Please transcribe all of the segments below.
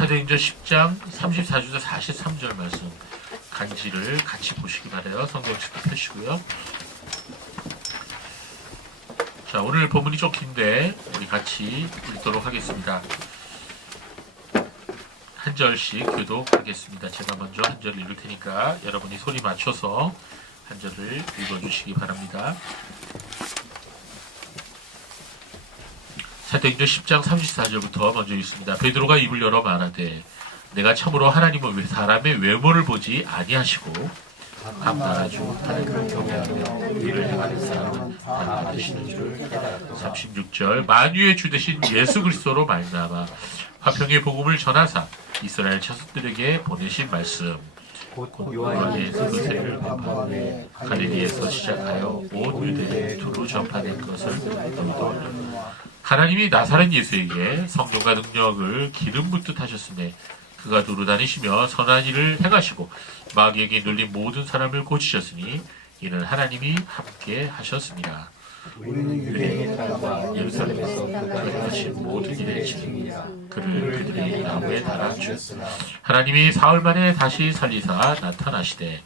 사도행전 10장 34절에서 43절 말씀 간지를 같이 보시기 바라요. 성경책도 펴시고요. 자, 오늘 본문이 좀 긴데 우리 같이 읽도록 하겠습니다. 한 절씩 교독하겠습니다. 제가 먼저 한 절 읽을 테니까 여러분이 소리 맞춰서 한 절을 읽어주시기 바랍니다. 사도행전 10장 34절부터 먼저 읽습니다. 베드로가 입을 열어 말하되 내가 참으로 하나님은 사람의 외모를 보지 아니하시고 각 나라 중 하나님을 경외하며 의를 행하는 사람은 다 받으시는 줄 깨달았다. 36절 만유의 주 되신 예수 그리스도로 말미암아 화평의 복음을 전하사 이스라엘 자손들에게 보내신 말씀 곧 요한에서 그세를 반포하되 갈릴리에서 시작하여 온 유대에 두루 전파된 것을 너희도 하나님이 나사렛 예수에게 성령과 능력을 기름 붓듯 하셨으며 그가 두루 다니시며 선한 일을 행하시고 마귀에게 눌린 모든 사람을 고치셨으니 이는 하나님이 함께 하셨습니다. 우리는 유대인의 땅과 예루살렘에서 그가 행하신 모든 일의 증인이라. 그를 그들이 나무에 달아 주었으나 하나님이 사흘 만에 다시 살리사 나타나시되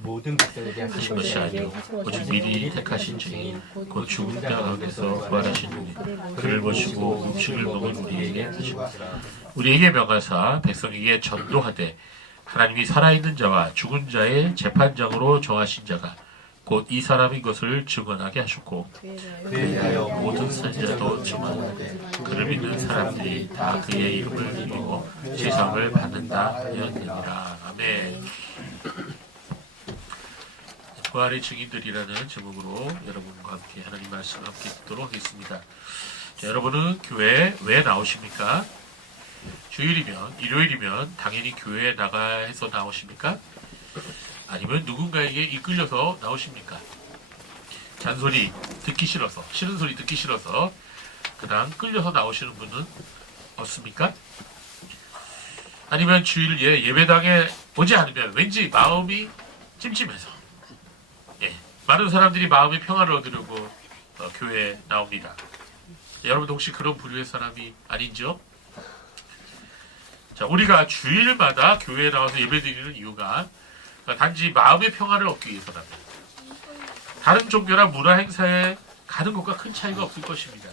모든 백성에게 하신 것이 아니요 오직 미리 택하신 증인 곧 죽은 자 가운데서 부활하신 분이 그를 모시고 음식을 먹은 우리에게 하시고 우리에게 명하사 백성에게 전도하되 하나님이 살아있는 자와 죽은 자의 재판장으로 정하신 자가 곧 이 사람인 것을 증언하게 하셨고 그에 대하여 모든 선지자도 증언하되 그를 믿는 사람들이 다 그의 이름을 믿고 세상을 받는다 하였느니라. 아멘. 부활의 증인들이라는 제목으로 여러분과 함께 하나님 말씀을 함께 듣도록 하겠습니다. 자, 여러분은 교회에 왜 나오십니까? 주일이면, 일요일이면 당연히 교회에 나가해서 나오십니까? 아니면 누군가에게 이끌려서 나오십니까? 잔소리 듣기 싫어서, 싫은 소리 듣기 싫어서 그냥 끌려서 나오시는 분은 없습니까? 아니면 주일 예배당에 오지 않으면 왠지 마음이 찜찜해서 많은 사람들이 마음의 평화를 얻으려고 교회에 나옵니다. 여러분도 혹시 그런 부류의 사람이 아닌지요? 자, 우리가 주일마다 교회에 나와서 예배드리는 이유가 단지 마음의 평화를 얻기 위해서랍니다. 다른 종교나 문화 행사에 가는 것과 큰 차이가 없을 것입니다.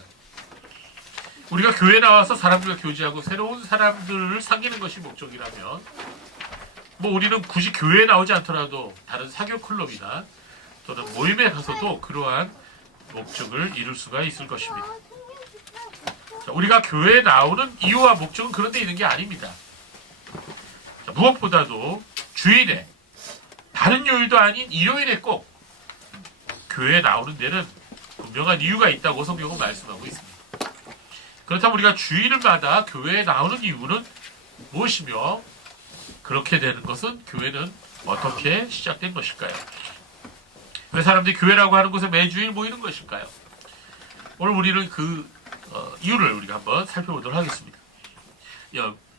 우리가 교회에 나와서 사람들과 교제하고 새로운 사람들을 사귀는 것이 목적이라면 우리는 굳이 교회에 나오지 않더라도 다른 사교 클럽이나 또는 모임에 가서도 그러한 목적을 이룰 수가 있을 것입니다. 자, 우리가 교회에 나오는 이유와 목적은 그런 데 있는 게 아닙니다. 자, 무엇보다도 주일에 다른 요일도 아닌 일요일에 꼭 교회에 나오는 데는 분명한 이유가 있다고 성경은 말씀하고 있습니다. 그렇다면 우리가 주일마다 교회에 나오는 이유는 무엇이며 그렇게 되는 것은 교회는 어떻게 시작된 것일까요? 왜 사람들이 교회라고 하는 곳에 매주일 모이는 것일까요? 오늘 우리는 그 이유를 우리가 한번 살펴보도록 하겠습니다.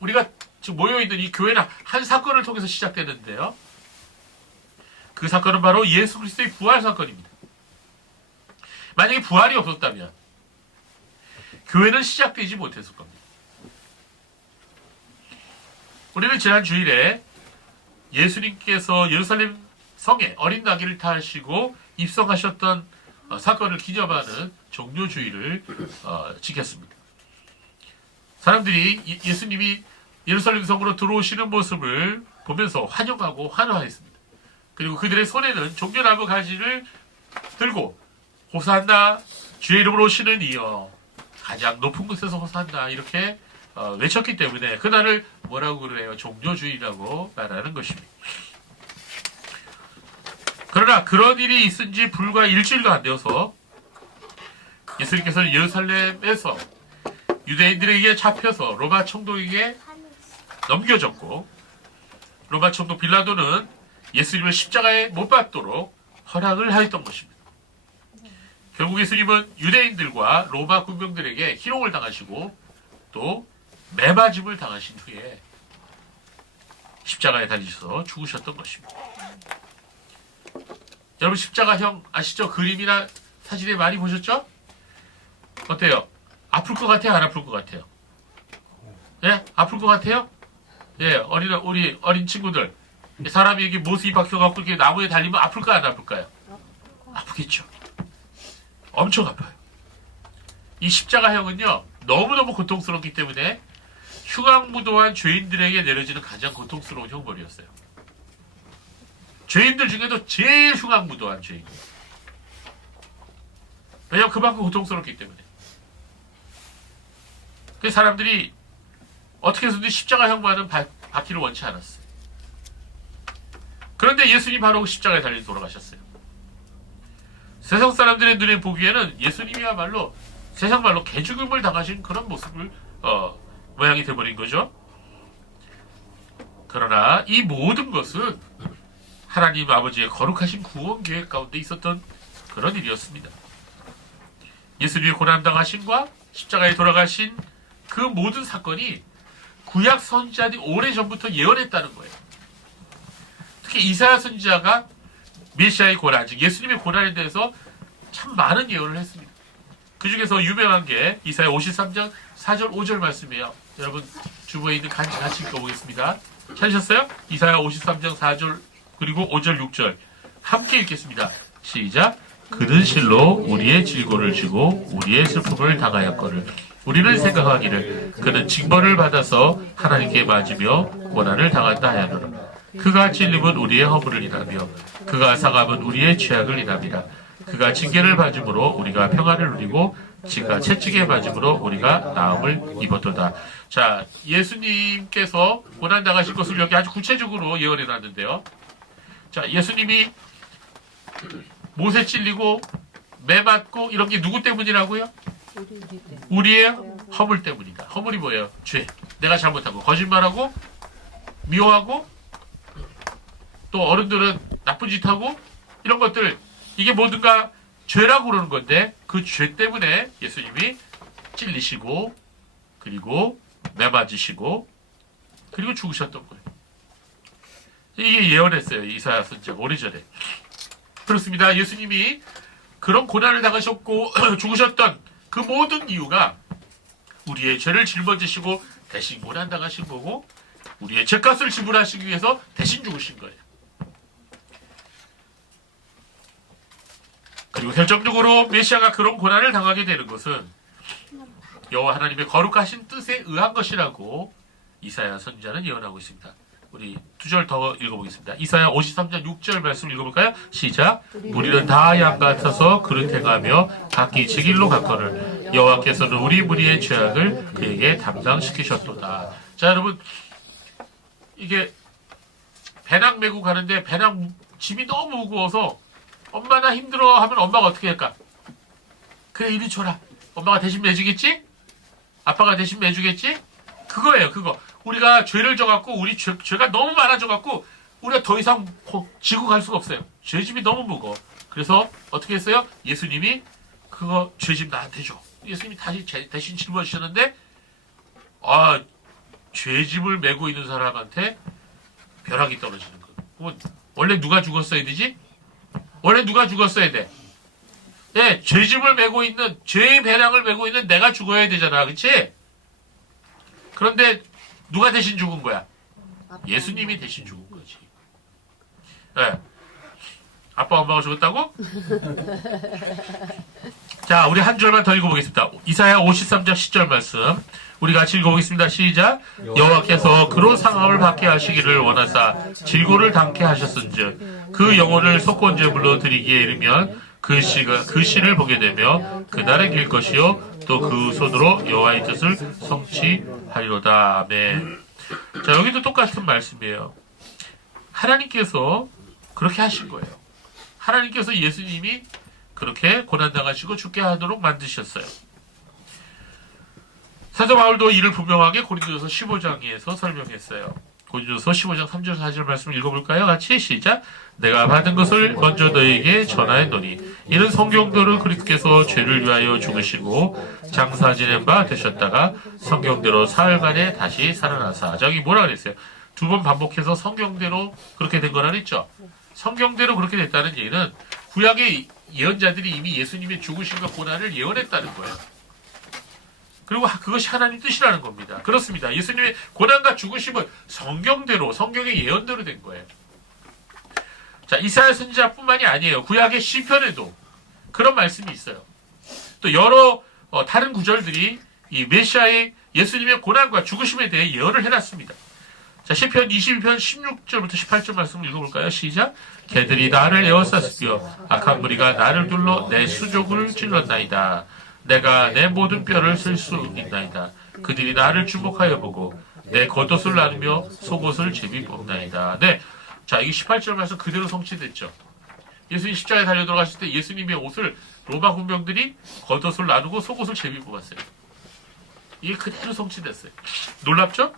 우리가 지금 모여있는 이 교회는 한 사건을 통해서 시작되는데요. 그 사건은 바로 예수 그리스도의 부활 사건입니다. 만약에 부활이 없었다면 교회는 시작되지 못했을 겁니다. 우리는 지난 주일에 예수님께서 예루살렘 성에 어린 나귀를 타시고 입성하셨던 사건을 기념하는 종료주일을 지켰습니다. 사람들이 예수님이 예루살렘 성으로 들어오시는 모습을 보면서 환영하고 환호했습니다. 그리고 그들의 손에는 종려나무 가지를 들고 호산나 주의 이름으로 오시는 이여 가장 높은 곳에서 호산나 이렇게 외쳤기 때문에 그날을 뭐라고 그래요? 종료주일이라고 말하는 것입니다. 그러나 그런 일이 있은 지 불과 일주일도 안 되어서 예수님께서는 예루살렘에서 유대인들에게 잡혀서 로마 총독에게 넘겨졌고 로마 총독 빌라도는 예수님을 십자가에 못 박도록 허락을 하였던 것입니다. 결국 예수님은 유대인들과 로마 군병들에게 희롱을 당하시고 또 매맞음을 당하신 후에 십자가에 달리셔서 죽으셨던 것입니다. 여러분 십자가형 아시죠? 그림이나 사진에 많이 보셨죠? 어때요? 아플 것 같아요? 안 아플 것 같아요? 네? 아플 것 같아요? 예, 우리 어린 친구들. 사람이 이게 못이 박혀갖고 이렇게 나무에 달리면 아플까요, 안 아플까요? 아프겠죠. 엄청 아파요. 이 십자가형은요, 너무너무 고통스럽기 때문에 흉악무도한 죄인들에게 내려지는 가장 고통스러운 형벌이었어요. 죄인들 중에도 제일 흉악무도한 죄인. 왜냐하면 그만큼 고통스럽기 때문에. 그 사람들이 어떻게 해서든 십자가형만은 받기를 원치 않았어요. 그런데 예수님 바로 십자가에 달려 돌아가셨어요. 세상 사람들의 눈에 보기에는 예수님이야말로 세상 말로 개죽음을 당하신 그런 모습을 모양이 돼버린 거죠. 그러나 이 모든 것은 하나님 아버지의 거룩하신 구원 계획 가운데 있었던 그런 일이었습니다. 예수님의 고난당하심과 십자가에 돌아가신 그 모든 사건이 구약 선지자들이 오래전부터 예언했다는 거예요. 특히 이사야 선지자가 메시아의 고난, 즉 예수님의 고난에 대해서 참 많은 예언을 했습니다. 그 중에서 유명한 게 이사야 53장 4절 5절 말씀이에요. 여러분 주부에 있는 같이 읽어보겠습니다. 찾으셨어요? 이사야 53장 4절 그리고 5절 6절 함께 읽겠습니다. 시작. 그는 실로 우리의 질고를 지고 우리의 슬픔을 당하였거늘 우리는 생각하기를 그는 징벌을 받아서 하나님께 맞으며 고난을 당한다 하였노라. 그가 찔림은 우리의 허물을 인하며 그가 상함은 우리의 죄악을 인함이라. 그가 징계를 받음으로 우리가 평안을 누리고 그가 채찍에 맞음으로 우리가 나음을 입었도다. 자, 예수님께서 고난당하실 것을 여기 아주 구체적으로 예언해 놨는데요. 자, 예수님이 못에 찔리고 매 맞고 이런 게 누구 때문이라고요? 우리의 허물 때문이다. 허물이 뭐예요? 죄. 내가 잘못하고 거짓말하고 미워하고 또 어른들은 나쁜 짓 하고 이런 것들 이게 모두가 죄라고 그러는 건데 그 죄 때문에 예수님이 찔리시고 그리고 매맞으시고 그리고 죽으셨던 거예요. 이게 예언했어요. 이사야 선지자가 오래전에. 그렇습니다. 예수님이 그런 고난을 당하셨고 죽으셨던 그 모든 이유가 우리의 죄를 짊어지시고 대신 고난 당하신 거고 우리의 죄값을 지불하시기 위해서 대신 죽으신 거예요. 그리고 결정적으로 메시아가 그런 고난을 당하게 되는 것은 여호와 하나님의 거룩하신 뜻에 의한 것이라고 이사야 선지자는 예언하고 있습니다. 우리 두 절 더 읽어보겠습니다. 이사야 53장 6절 말씀 읽어볼까요? 시작. 우리는 다 양 같아서 그릇 행하며 각기 제 길로 갔거늘 여호와께서는 우리 무리의 죄악을 그에게 담당시키셨도다. 자, 여러분 이게 배낭 메고 가는데 배낭 짐이 너무 무거워서 엄마 나 힘들어 하면 엄마가 어떻게 할까? 그래 이리 줘라. 엄마가 대신 매주겠지? 아빠가 대신 매주겠지? 그거예요. 그거. 우리가 죄를 져갖고 우리 죄가 너무 많아져갖고 우리가 더 이상 지고 갈 수가 없어요. 죄짐이 너무 무거워. 그래서 어떻게 했어요? 예수님이 그거 죄짐 나한테 줘. 예수님이 다시 대신 짊어지셨는데 죄짐을 메고 있는 사람한테 벼락이 떨어지는 거예요. 원래 누가 죽었어야 되지? 원래 누가 죽었어야 돼? 예, 죄짐을 메고 있는 죄의 배낭을 메고 있는 내가 죽어야 되잖아, 그렇지? 그런데 누가 대신 죽은 거야? 예수님이 대신 죽은 거지. 예. 아빠 엄마가 죽었다고? 자, 우리 한 절만 더 읽어보겠습니다. 이사야 53장 10절 말씀 우리 같이 읽어보겠습니다. 시작. 여호와께서 그로 상함을 받게 하시기를 원하사 질고를 당케 하셨은즉 그 영혼을 속건제물로 드리기에 이르면 그 씨를 보게 되며 그날에 길 것이요 또 그 손으로 여호와의 뜻을 성취하리로다. 아멘. 자, 여기도 똑같은 말씀이에요. 하나님께서 그렇게 하신 거예요. 하나님께서 예수님이 그렇게 고난당하시고 죽게 하도록 만드셨어요. 사도 바울도 이를 분명하게 고린도전서 15장에서 설명했어요. 고린도전서 15장 3절 4절 말씀 읽어볼까요? 같이 시작. 내가 받은 것을 먼저 너에게 전하였노니 이는 성경대로 그리스도께서 죄를 위하여 죽으시고 장사 지낸 바 되셨다가 성경대로 사흘간에 다시 살아나사. 저기 뭐라 그랬어요? 두 번 반복해서 성경대로 그렇게 된 거라 그랬죠. 성경대로 그렇게 됐다는 얘기는 구약의 예언자들이 이미 예수님의 죽으심과 고난을 예언했다는 거예요. 그리고 그것이 하나님 뜻이라는 겁니다. 그렇습니다. 예수님의 고난과 죽으심은 성경대로, 성경의 예언대로 된 거예요. 자, 이사야 선지자뿐만이 아니에요. 구약의 시편에도 그런 말씀이 있어요. 또 여러 다른 구절들이 이 메시아의 예수님의 고난과 죽으심에 대해 예언을 해놨습니다. 자, 시편 22편 16절부터 18절 말씀을 읽어볼까요? 시작. 개들이 나를 에워쌌으며 악한 무리가 나를 둘러 내 수족을 찔렀나이다. 내가 내 모든 뼈를 쓸 수 있나이다. 그들이 나를 주목하여 보고 내 겉옷을 나누며 속옷을 제비 뽑나이다. 네, 자, 이게 18절 말씀 그대로 성취됐죠. 예수님 십자가에 달려 들어가실 때 예수님의 옷을 로마 군병들이 겉옷을 나누고 속옷을 제비 뽑았어요. 이게 그대로 성취됐어요. 놀랍죠?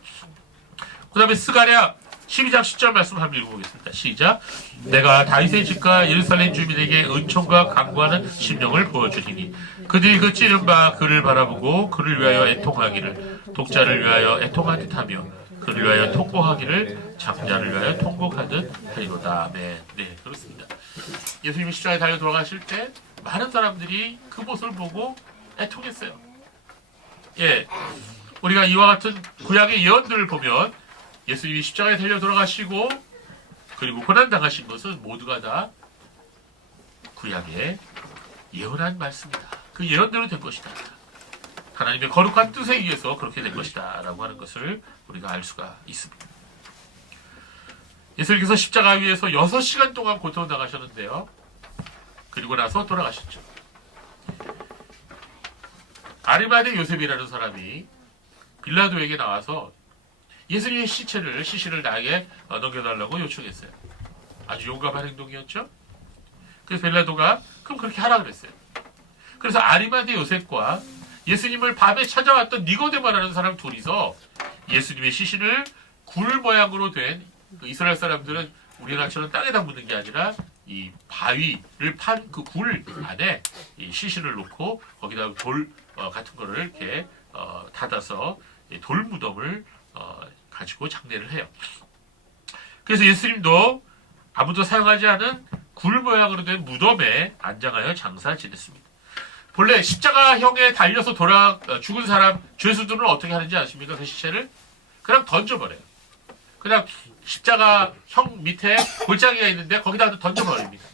그 다음에 스가랴 12장 10절 말씀 한번 읽어보겠습니다. 시작. 내가 다윗의 집과 예루살렘 주민에게 은총과 강구하는 심령을 보여주리니 그들이 그 찌른 바 그를 바라보고 그를 위하여 애통하기를 독자를 위하여 애통하듯 하며 그를 위하여 통곡하기를 장자를 위하여 통곡하듯 하리로다. 아멘. 네, 그렇습니다. 예수님이 십자가에 달려 돌아가실 때 많은 사람들이 그 모습을 보고 애통했어요. 예, 우리가 이와 같은 구약의 예언들을 보면 예수님이 십자가에 달려 돌아가시고 그리고 고난당하신 것은 모두가 다 구약에 예언한 말씀이다. 그 예언대로 된 것이다. 하나님의 거룩한 뜻에 의해서 그렇게 된 것이다 라고 하는 것을 우리가 알 수가 있습니다. 예수님께서 십자가 위에서 6시간 동안 고통당하셨는데요. 그리고 나서 돌아가셨죠. 아리마대 요셉이라는 사람이 빌라도에게 나와서 예수님의 시신을 나에게 넘겨달라고 요청했어요. 아주 용감한 행동이었죠. 그래서 빌라도가 그럼 그렇게 하라 그랬어요. 그래서 아리마대 요셉과 예수님을 밤에 찾아왔던 니고데모라는 사람 둘이서 예수님의 시신을 굴 모양으로 된 이스라엘 사람들은 우리나라처럼 땅에다 묻는 게 아니라 이 바위를 판 그 굴 안에 이 시신을 놓고 거기다 돌 같은 거를 이렇게 닫아서 돌 무덤을 가지고 장례를 해요. 그래서 예수님도 아무도 사용하지 않은 굴 모양으로 된 무덤에 안장하여 장사 지냈습니다. 본래 십자가형에 달려서 죽은 사람 죄수들은 어떻게 하는지 아십니까? 그 시체를 그냥 던져버려요. 그냥 십자가형 밑에 골짜기가 있는데 거기다 던져버립니다.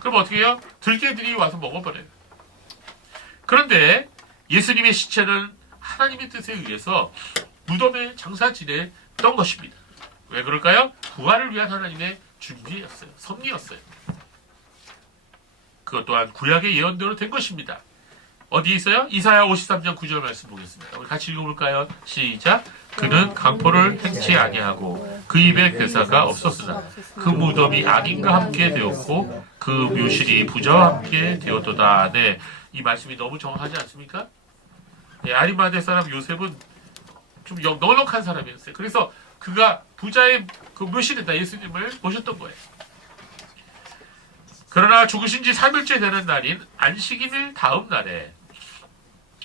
그럼 어떻게 해요? 들개들이 와서 먹어버려요. 그런데 예수님의 시체는 하나님의 뜻에 의해서 무덤에 장사 지냈던 것입니다. 왜 그럴까요? 부활을 위한 하나님의 준비였어요. 섭리였어요. 그것 또한 구약의 예언대로 된 것입니다. 어디에 있어요? 이사야 53장 9절 말씀 보겠습니다. 우리 같이 읽어볼까요? 시작. 그는 강포를 행치 아니하고 그 입에 괴사가 없었으나 그 무덤이 악인과 함께 되었고 그 묘실이 부자와 함께 되었도다. 네, 이 말씀이 너무 정확하지 않습니까? 네, 아리마대 사람 요셉은 좀 넉넉한 사람이었어요. 그래서 그가 부자의 그 묘실에다 예수님을 모셨던 거예요. 그러나 죽으신 지 3일째 되는 날인 안식일 다음 날에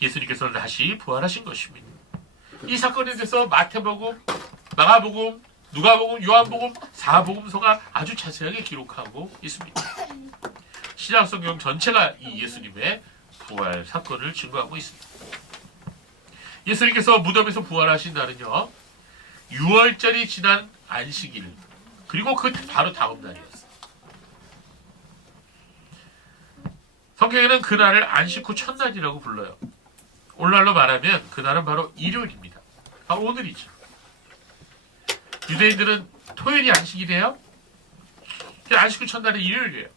예수님께서는 다시 부활하신 것입니다. 이 사건에 대해서 마태복음, 마가복음, 누가복음, 요한복음, 사복음서가 아주 자세하게 기록하고 있습니다. 신약성경 전체가 이 예수님의 부활 사건을 증거하고 있습니다. 예수님께서 무덤에서 부활하신 날은요, 6월절이 지난 안식일, 그리고 그 바로 다음 날이었어요. 성경에는 그날을 안식 후 첫날이라고 불러요. 오늘날로 말하면 그날은 바로 일요일입니다. 바로 오늘이죠. 유대인들은 토요일이 안식일이에요. 안식 후 첫날이 일요일이에요.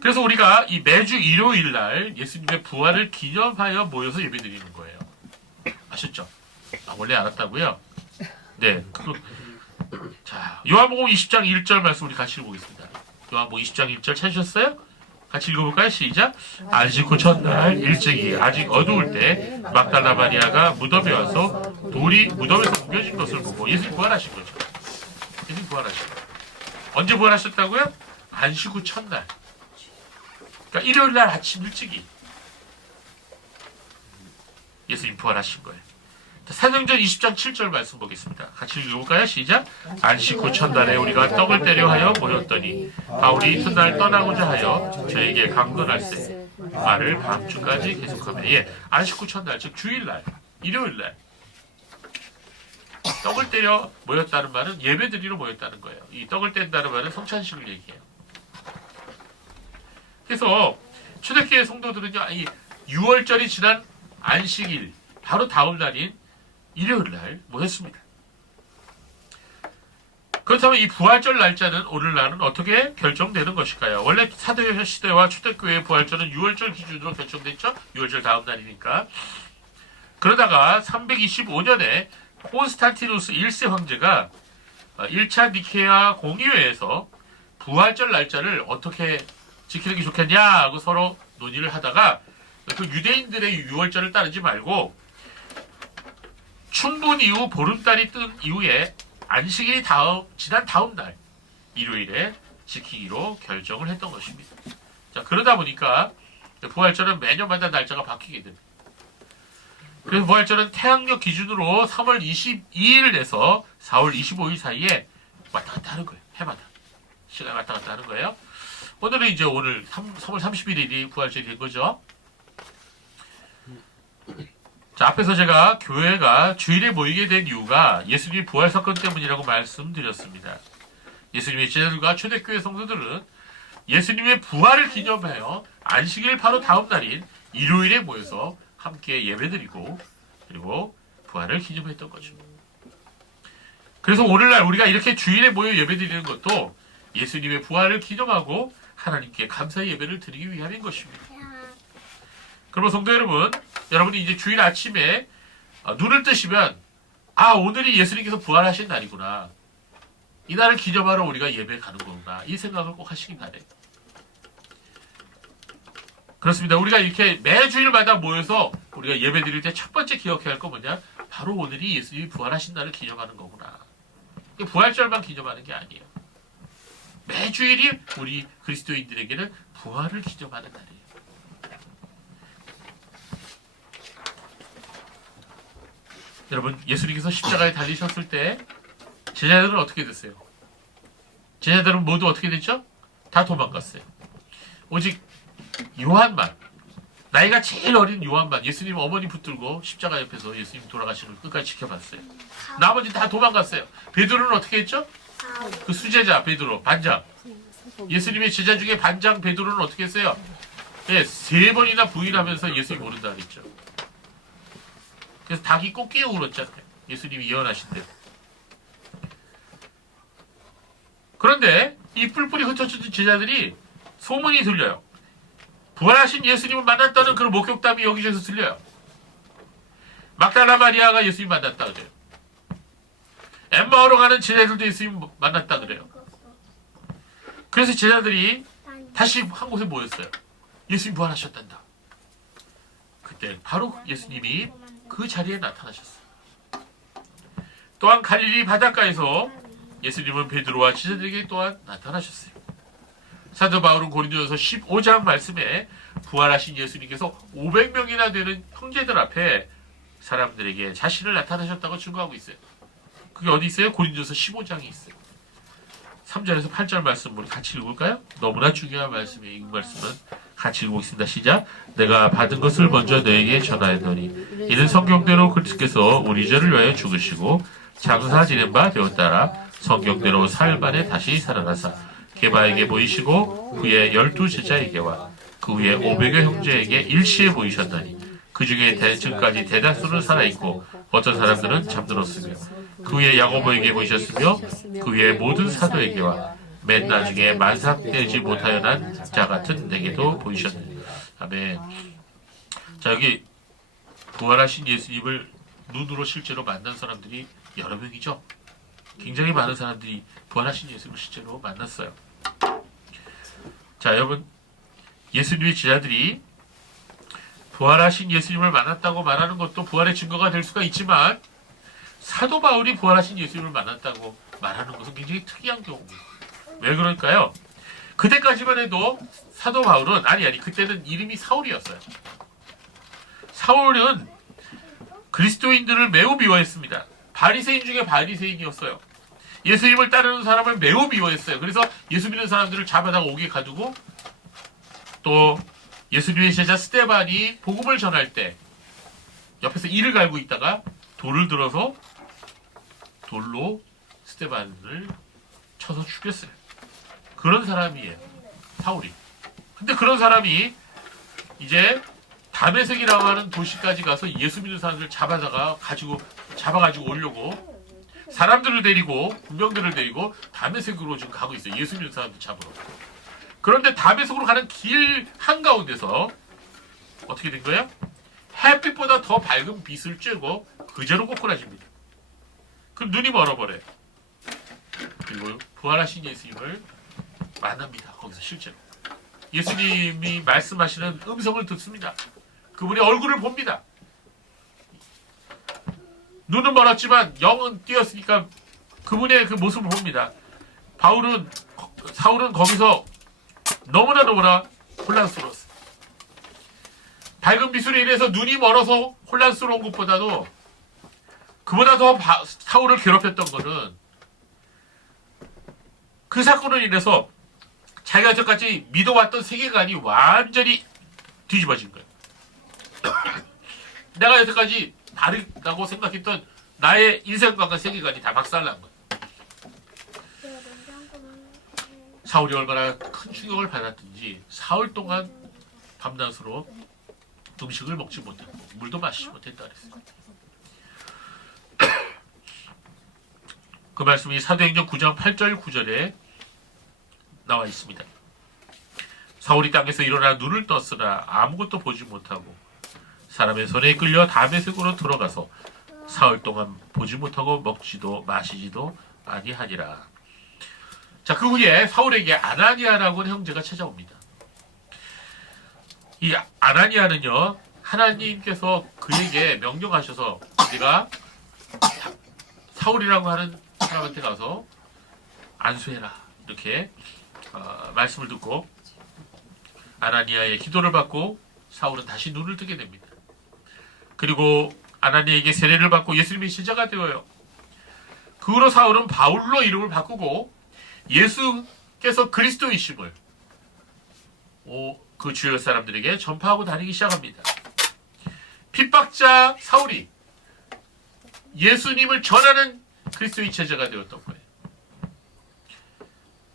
그래서 우리가 이 매주 일요일 날 예수님의 부활을 기념하여 모여서 예배드리는 거예요. 아셨죠? 원래 알았다고요? 네. 자, 요한복음 20장 1절 말씀 우리 같이 읽어보겠습니다. 요한복음 20장 1절 찾으셨어요? 같이 읽어볼까요? 시작. 안식 후 첫날 일찍이 아직 어두울 때 막달라 마리아가 무덤에 와서 돌이 무덤에서 구겨진 것을 보고 예수님 부활하신 거죠. 예수님 부활하신 거예요. 언제 부활하셨다고요? 안식 후 첫날. 그러니까 일요일 날 아침 일찍이 예수님 부활하신 거예요. 사도행전 20장 7절 말씀 보겠습니다. 같이 읽어볼까요? 시작. 안식 후 첫날에 우리가 떡을 떼려 하여 모였더니 바울이 이튿날 떠나고자 하여 저에게 강론할세 말을 밤중까지 계속하며 안식 후 첫날 즉 주일날 일요일날 떡을 때려 모였다는 말은 예배드리러 모였다는 거예요. 이 떡을 뗀다는 말은 성찬식을 얘기해요. 그래서 초대교회 성도들은요, 이 6월절이 지난 안식일 바로 다음 날인 일요일날 모였습니다. 그렇다면 이 부활절 날짜는 오늘날은 어떻게 결정되는 것일까요? 원래 사도 시대와 초대교회의 부활절은 6월절 기준으로 결정됐죠. 6월절 다음 날이니까. 그러다가 325년에 콘스탄티누스 1세 황제가 1차 니케아 공의회에서 부활절 날짜를 어떻게 지키는 게 좋겠냐 하고 서로 논의를 하다가 그 유대인들의 6월절을 따르지 말고 춘분 이후 보름달이 뜬 이후에 안식일이 지난 다음 날 일요일에 지키기로 결정을 했던 것입니다. 자, 그러다 보니까 부활절은 매년마다 날짜가 바뀌게 됩니다. 그래서 부활절은 태양력 기준으로 3월 22일에서 4월 25일 사이에 왔다 갔다 하는 거예요. 해마다. 시간 왔다 갔다 하는 거예요. 오늘은 이제 오늘 3월 31일이 부활절이 된 거죠. 자, 앞에서 제가 교회가 주일에 모이게 된 이유가 예수님의 부활 사건 때문이라고 말씀드렸습니다. 예수님의 제자들과 초대교회 성도들은 예수님의 부활을 기념하여 안식일 바로 다음 날인 일요일에 모여서 함께 예배드리고 그리고 부활을 기념했던 거죠. 그래서 오늘날 우리가 이렇게 주일에 모여 예배드리는 것도 예수님의 부활을 기념하고 하나님께 감사의 예배를 드리기 위함인 것입니다. 그럼 성도 여러분, 여러분이 이제 주일 아침에 눈을 뜨시면 오늘이 예수님께서 부활하신 날이구나. 이 날을 기념하러 우리가 예배에 가는 거구나. 이 생각을 꼭 하시기 바래요. 그렇습니다. 우리가 이렇게 매주일마다 모여서 우리가 예배 드릴 때 첫 번째 기억해야 할 거 뭐냐? 바로 오늘이 예수님이 부활하신 날을 기념하는 거구나. 부활절만 기념하는 게 아니에요. 매주일이 우리 그리스도인들에게는 부활을 기념하는 날이에요. 여러분, 예수님께서 십자가에 달리셨을 때 제자들은 어떻게 됐어요? 제자들은 모두 어떻게 됐죠? 다 도망갔어요. 오직 요한만, 나이가 제일 어린 요한만 예수님 어머니 붙들고 십자가 옆에서 예수님 돌아가시는 걸 끝까지 지켜봤어요. 나머지 다 도망갔어요. 베드로는 어떻게 했죠? 그 수제자 베드로, 반장. 예수님의 제자 중에 반장 베드로는 어떻게 했어요? 3번이나 부인하면서 예수님 모른다 그랬죠. 그래서 닭이 꼭 끼어 울었잖아요. 예수님이 예언하신 대로. 그런데 이 뿔뿔이 흩어진 제자들이 소문이 들려요. 부활하신 예수님을 만났다는 그런 목격담이 여기저기서 들려요. 막달라 마리아가 예수님 만났다 그래요. 엠마오로 가는 제자들도 예수님 만났다 그래요. 그래서 제자들이 다시 한 곳에 모였어요. 예수님 부활하셨단다. 그때 바로 예수님이 그 자리에 나타나셨어요. 또한 갈릴리 바닷가에서 예수님은 베드로와 제자들에게 또한 나타나셨어요. 사도 바울은 고린도전서 15장 말씀에 부활하신 예수님께서 500명이나 되는 형제들 앞에 사람들에게 자신을 나타나셨다고 증거하고 있어요. 그게 어디 있어요? 고린도전서 15장에 있어요. 3절에서 8절 말씀 우리 같이 읽을까요? 너무나 중요한 말씀이에요. 이 말씀은 같이 읽겠습니다. 시작. 내가 받은 것을 먼저 너에게 전하였더니 이는 성경대로 그리스도께서 우리 죄를 위하여 죽으시고 장사 지낸 바 되었다라 성경대로 사흘 만에 다시 살아나사 게바에게 보이시고 그의 12제자에게와 그 후에 500여 형제에게 일시에 보이셨다니 그 중에 지금까지 대다수는 살아있고 어떤 사람들은 잠들었으며 그 후에 야고보에게 보이셨으며 그 후에 모든 사도에게와 맨 나중에 만삭되지 못하여 난 자 같은 내게도 보이셨느니. 아멘. 자, 여기 부활하신 예수님을 눈으로 실제로 만난 사람들이 여러 명이죠. 굉장히 많은 사람들이 부활하신 예수님을 실제로 만났어요. 자, 여러분, 예수님의 제자들이 부활하신 예수님을 만났다고 말하는 것도 부활의 증거가 될 수가 있지만 사도 바울이 부활하신 예수님을 만났다고 말하는 것은 굉장히 특이한 경우입니다. 왜 그럴까요? 그때까지만 해도 사도 바울은 그때는 이름이 사울이었어요. 사울은 그리스도인들을 매우 미워했습니다. 바리새인 중에 바리새인이었어요. 예수님을 따르는 사람을 매우 미워했어요. 그래서 예수 믿는 사람들을 잡아다가 옥에 가두고 또 예수님의 제자 스데반이 복음을 전할 때 옆에서 이를 갈고 있다가 돌을 들어서 돌로 스데반을 쳐서 죽였어요. 그런 사람이에요, 사울이. 근데 그런 사람이 이제 다메섹이라고 하는 도시까지 가서 예수 믿는 사람들을 잡아가지고 오려고 사람들을 데리고, 군병들을 데리고 다메섹으로 지금 가고 있어요. 예수 믿는 사람들 잡으러. 그런데 다메섹으로 가는 길 한가운데서 어떻게 된 거예요? 햇빛보다 더 밝은 빛을 쬐고 그제로 꼬꾸라집니다. 그럼 눈이 멀어버려요. 그리고 부활하신 예수님을 만납니다. 거기서 실제로. 예수님이 말씀하시는 음성을 듣습니다. 그분의 얼굴을 봅니다. 눈은 멀었지만 영은 띄었으니까 그분의 그 모습을 봅니다. 사울은 거기서 너무나 혼란스러웠어요. 밝은 빛으로 인해서 눈이 멀어서 혼란스러운 것보다도 그보다 더 사울을 괴롭혔던 거는 그 사건으로 인해서 자기가 여태까지 믿어왔던 세계관이 완전히 뒤집어진 거예요. 내가 여태까지 다르다고 생각했던 나의 인생관과 세계관이 다 박살난 거예요. 사울이 얼마나 큰 충격을 받았든지 사흘 동안 밤낮으로 음식을 먹지 못했고 물도 마시지 못했다 그랬어요. 그 말씀이 사도행전 9장 8절 9절에 나와 있습니다. 사울이 땅에서 일어나 눈을 떴으나 아무것도 보지 못하고 사람의 손에 끌려 다메섹으로 들어가서 사흘 동안 보지 못하고 먹지도 마시지도 아니하니라. 자, 그 후에 사울에게 아나니아라고 하는 형제가 찾아옵니다. 이 아나니아는요, 하나님께서 그에게 명령하셔서 네가 사울이라고 하는 사람한테 가서 안수해라, 이렇게 말씀을 듣고 아나니아의 기도를 받고 사울은 다시 눈을 뜨게 됩니다. 그리고 아나니아에게 세례를 받고 예수님의 제자가 되어요. 그 후로 사울은 바울로 이름을 바꾸고 예수께서 그리스도이심을 그 주요 사람들에게 전파하고 다니기 시작합니다. 핍박자 사울이 예수님을 전하는 그리스도의 제자가 되었던 거예요.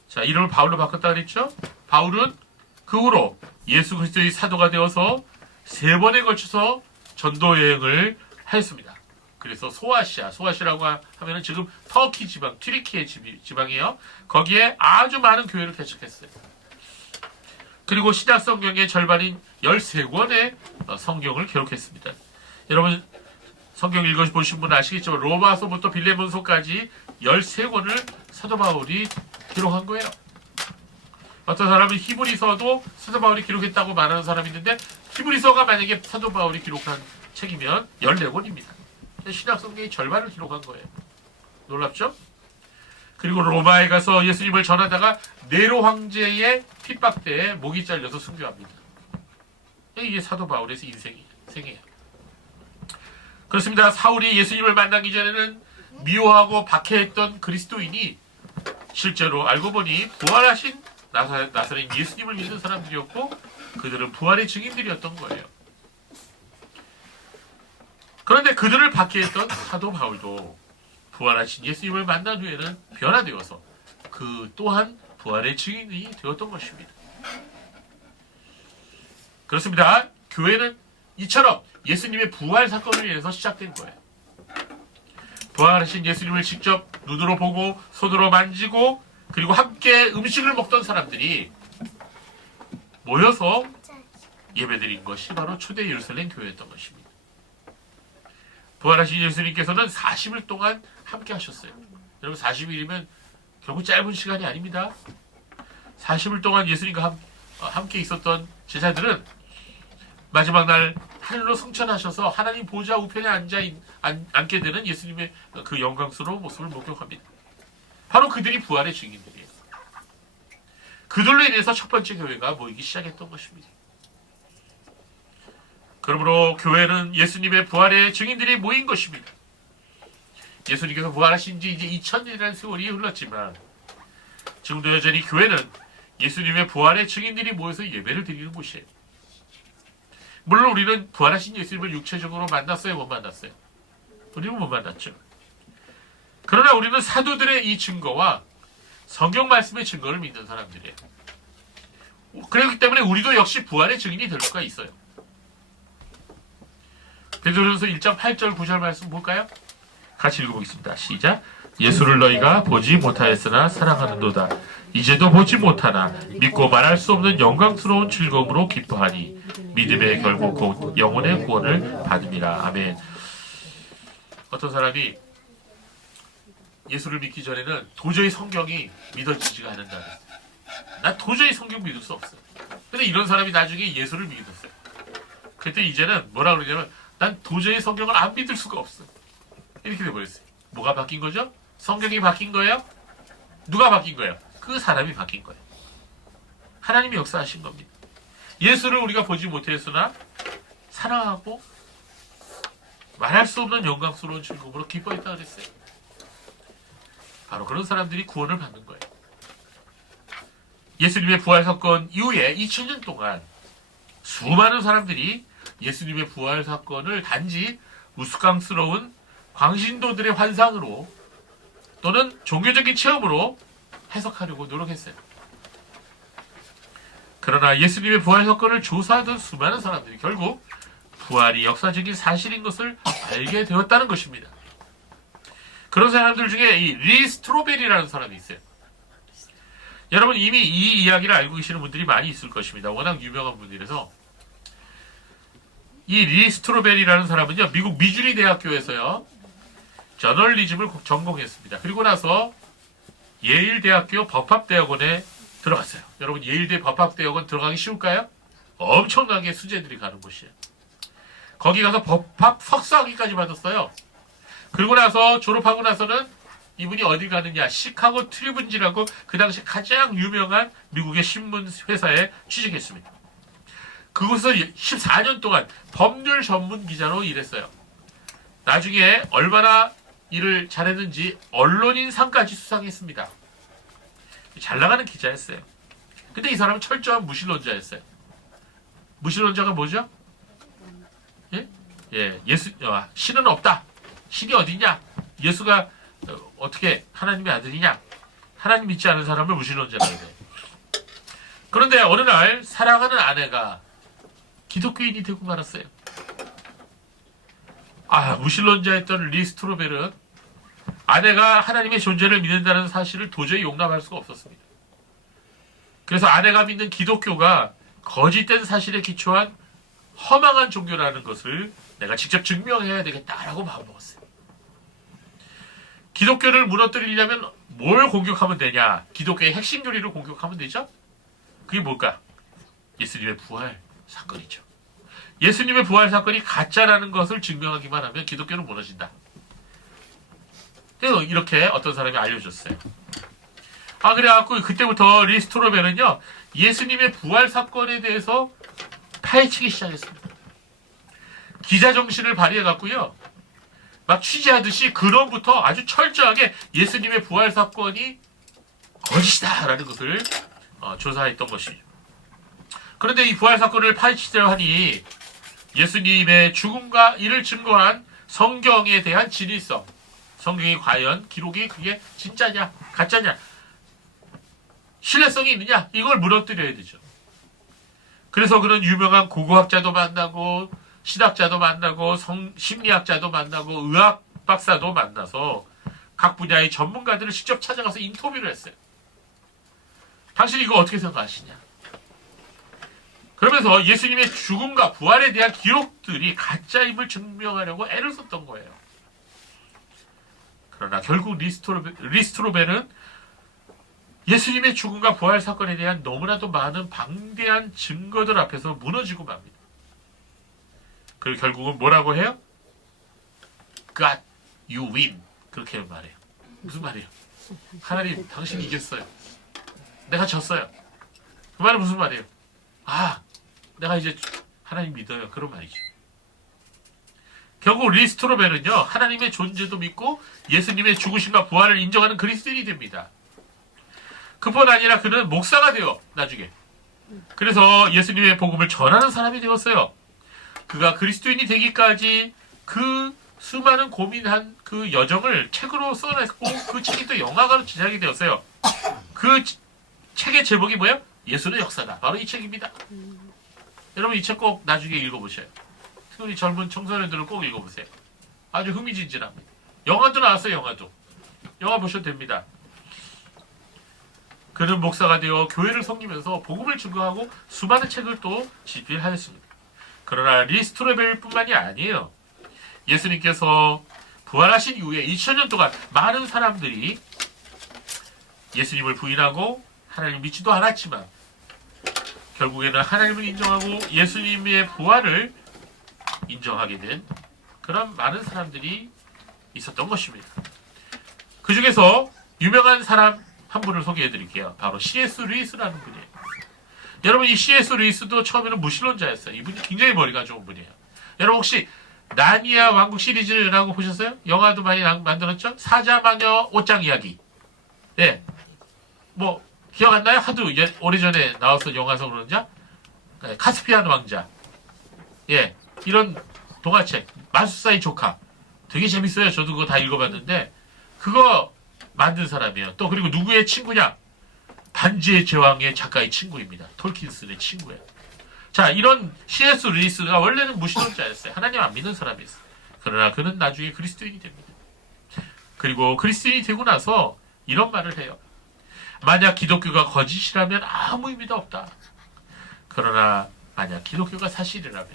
자, 이름을 바울로 바꿨다 그랬죠? 바울은 그 후로 예수 그리스도의 사도가 되어서 3번에 걸쳐서 전도 여행을 했습니다. 그래서 소아시아라고 하면은 지금 터키 지방, 튀르키예 지방이에요. 거기에 아주 많은 교회를 개척했어요. 그리고 신약 성경의 절반인 13권의 성경을 기록했습니다. 여러분 성경 읽어보신 분 아시겠지만 로마서부터 빌레몬서까지 13권을 사도 바울이 기록한 거예요. 어떤 사람은 히브리서도 사도 바울이 기록했다고 말하는 사람이 있는데 히브리서가 만약에 사도 바울이 기록한 책이면 14권입니다. 신약 성경의 절반을 기록한 거예요. 놀랍죠? 그리고 로마에 가서 예수님을 전하다가 네로 황제의 핍박 때에 목이 잘려서 순교합니다. 이게 사도 바울의 인생이에요. 그렇습니다. 사울이 예수님을 만나기 전에는 미워하고 박해했던 그리스도인이 실제로 알고 보니 부활하신 나사렛 예수님을 믿는 사람들이었고 그들은 부활의 증인들이었던 거예요. 그런데 그들을 박해했던 사도 바울도 부활하신 예수님을 만난 후에는 변화되어서 그 또한 부활의 증인이 되었던 것입니다. 그렇습니다. 교회는 이처럼 예수님의 부활 사건을 인해서 시작된 거예요. 부활하신 예수님을 직접 눈으로 보고 손으로 만지고 그리고 함께 음식을 먹던 사람들이 모여서 예배드린 것이 바로 초대 예루살렘 교회였던 것입니다. 부활하신 예수님께서는 40일 동안 함께 하셨어요. 여러분 40일이면 결국 짧은 시간이 아닙니다. 40일 동안 예수님과 함께 있었던 제자들은 마지막 날 하늘로 승천하셔서 하나님 보좌 우편에 앉게 되는 예수님의 그 영광스러운 모습을 목격합니다. 바로 그들이 부활의 증인들이에요. 그들로 인해서 첫 번째 교회가 모이기 시작했던 것입니다. 그러므로 교회는 예수님의 부활의 증인들이 모인 것입니다. 예수님께서 부활하신 지 이제 2000년이라는 세월이 흘렀지만 지금도 여전히 교회는 예수님의 부활의 증인들이 모여서 예배를 드리는 곳이에요. 물론 우리는 부활하신 예수님을 육체적으로 만났어요? 못 만났어요? 우리는 못 만났죠. 그러나 우리는 사도들의 이 증거와 성경 말씀의 증거를 믿는 사람들이에요. 그렇기 때문에 우리도 역시 부활의 증인이 될 수가 있어요. 베드로전서 1장 8절 9절 말씀 볼까요? 같이 읽어보겠습니다. 시작. 예수를 너희가 보지 못하였으나 사랑하는도다. 이제도 보지 못하나 믿고 말할 수 없는 영광스러운 즐거움으로 기뻐하니 믿음의 결국 곧 영혼의 구원을 받음이라. 아멘. 어떤 사람이 예수를 믿기 전에는 도저히 성경이 믿어지지가 않는다. 난 도저히 성경 믿을 수 없어. 근데 이런 사람이 나중에 예수를 믿었어요. 그때 이제는 뭐라 그러냐면 난 도저히 성경을 안 믿을 수가 없어. 이렇게 돼버렸어요. 뭐가 바뀐 거죠? 성경이 바뀐 거예요? 누가 바뀐 거예요? 그 사람이 바뀐 거예요. 하나님이 역사하신 겁니다. 예수를 우리가 보지 못했으나 사랑하고 말할 수 없는 영광스러운 즐거움으로 기뻐했다 그랬어요. 바로 그런 사람들이 구원을 받는 거예요. 예수님의 부활 사건 이후에 2000년 동안 수많은 사람들이 예수님의 부활 사건을 단지 우스꽝스러운 광신도들의 환상으로 또는 종교적인 체험으로 해석하려고 노력했어요. 그러나 예수님의 부활 사건을 조사하던 수많은 사람들이 결국 부활이 역사적인 사실인 것을 알게 되었다는 것입니다. 그런 사람들 중에 이 리 스트로벨이라는 사람이 있어요. 여러분 이미 이 이야기를 알고 계시는 분들이 많이 있을 것입니다. 워낙 유명한 분이라서. 이 리 스트로벨이라는 사람은요, 미국 미주리 대학교에서요 저널리즘을 전공했습니다. 그리고 나서 예일 대학교 법학대학원에 들어갔어요. 여러분 예일대 법학대학원 들어가기 쉬울까요? 엄청나게 수재들이 가는 곳이에요. 거기 가서 법학 석사학위까지 받았어요. 그리고 나서 졸업하고 나서는 이분이 어디 가느냐, 시카고 트리뷴지라고 그 당시 가장 유명한 미국의 신문 회사에 취직했습니다. 그곳에서 14년 동안 법률 전문 기자로 일했어요. 나중에 얼마나 일을 잘했는지 언론인상까지 수상했습니다. 잘 나가는 기자였어요. 근데 이 사람은 철저한 무신론자였어요. 무신론자가 뭐죠? 신은 없다. 신이 어디냐? 예수가 어떻게 하나님의 아들이냐? 하나님 믿지 않은 사람을 무신론자라고 해요. 그런데 어느 날 사랑하는 아내가 기독교인이 되고 말았어요. 무신론자였던 리 스트로벨은 아내가 하나님의 존재를 믿는다는 사실을 도저히 용납할 수가 없었습니다. 그래서 아내가 믿는 기독교가 거짓된 사실에 기초한 허망한 종교라는 것을 내가 직접 증명해야 되겠다라고 마음먹었어요. 기독교를 무너뜨리려면 뭘 공격하면 되냐? 기독교의 핵심 교리를 공격하면 되죠? 그게 뭘까? 예수님의 부활 사건이죠. 예수님의 부활 사건이 가짜라는 것을 증명하기만 하면 기독교는 무너진다. 그래서 이렇게 어떤 사람이 알려줬어요. 그래갖고 그때부터 리 스트로벨은요, 예수님의 부활 사건에 대해서 파헤치기 시작했습니다. 기자 정신을 발휘해갖고요, 막 취재하듯이 근원부터 아주 철저하게 예수님의 부활 사건이 거짓이다라는 것을 조사했던 것이죠. 그런데 이 부활 사건을 파헤치려 하니 예수님의 죽음과 이를 증거한 성경에 대한 진실성, 성경이 과연 기록이 그게 진짜냐 가짜냐, 신뢰성이 있느냐, 이걸 무너뜨려야 되죠. 그래서 그런 유명한 고고학자도 만나고 신학자도 만나고 심리학자도 만나고 의학 박사도 만나서 각 분야의 전문가들을 직접 찾아가서 인터뷰를 했어요. 당신이 이거 어떻게 생각하시냐? 그러면서 예수님의 죽음과 부활에 대한 기록들이 가짜임을 증명하려고 애를 썼던 거예요. 그러나 결국 리스트로벨은 예수님의 죽음과 부활 사건에 대한 너무나도 많은 방대한 증거들 앞에서 무너지고 맙니다. 그리고 결국은 뭐라고 해요? God, you win. 그렇게 말해요. 무슨 말이에요? 하나님, 당신이 이겼어요. 내가 졌어요. 그 말은 무슨 말이에요? 내가 이제 하나님 믿어요. 그런 말이죠. 결국 리 스트로벨은요, 하나님의 존재도 믿고 예수님의 죽으심과 부활을 인정하는 그리스도인이 됩니다. 그뿐 아니라 그는 목사가 돼요. 나중에. 그래서 예수님의 복음을 전하는 사람이 되었어요. 그가 그리스도인이 되기까지 그 수많은 고민한 그 여정을 책으로 써냈고 그 책이 또 영화가로 제작이 되었어요. 그 책의 제목이 뭐예요? 예수는 역사다. 바로 이 책입니다. 여러분 이 책 꼭 나중에 읽어보셔요. 우리 젊은 청소년들은 꼭 읽어보세요. 아주 흥미진진합니다. 영화도 나왔어요. 영화 보셔도 됩니다. 그는 목사가 되어 교회를 섬기면서 복음을 증거하고 수많은 책을 또 집필하였습니다. 그러나 리스토레벨뿐만이 아니에요. 예수님께서 부활하신 이후에 2000년 동안 많은 사람들이 예수님을 부인하고 하나님을 믿지도 않았지만 결국에는 하나님을 인정하고 예수님의 부활을 인정하게 된 그런 많은 사람들이 있었던 것입니다. 그 중에서 유명한 사람 한 분을 소개해 드릴게요. 바로 C.S. 루이스라는 분이에요. 여러분 이 C.S. 루이스도 처음에는 무신론자였어요. 이분이 굉장히 머리가 좋은 분이에요. 여러분 혹시 나니아 왕국 시리즈라고 보셨어요? 영화도 많이 만들었죠? 사자마녀 옷장 이야기. 예. 뭐 기억 안 나요? 하도 오래전에 나왔던 영화서 그런지 카스피안 왕자. 예. 이런 동화책. 마술사의 조카. 되게 재밌어요. 저도 그거 다 읽어봤는데 그거 만든 사람이에요. 또 그리고 누구의 친구냐? 반지의 제왕의 작가의 친구입니다. 톨킨슨의 친구예요. 자, 이런 C.S. 루이스가 원래는 무신론자였어요. 하나님 안 믿는 사람이었어요. 그러나 그는 나중에 그리스도인이 됩니다. 그리고 그리스도인이 되고 나서 이런 말을 해요. 만약 기독교가 거짓이라면 아무 의미도 없다. 그러나 만약 기독교가 사실이라면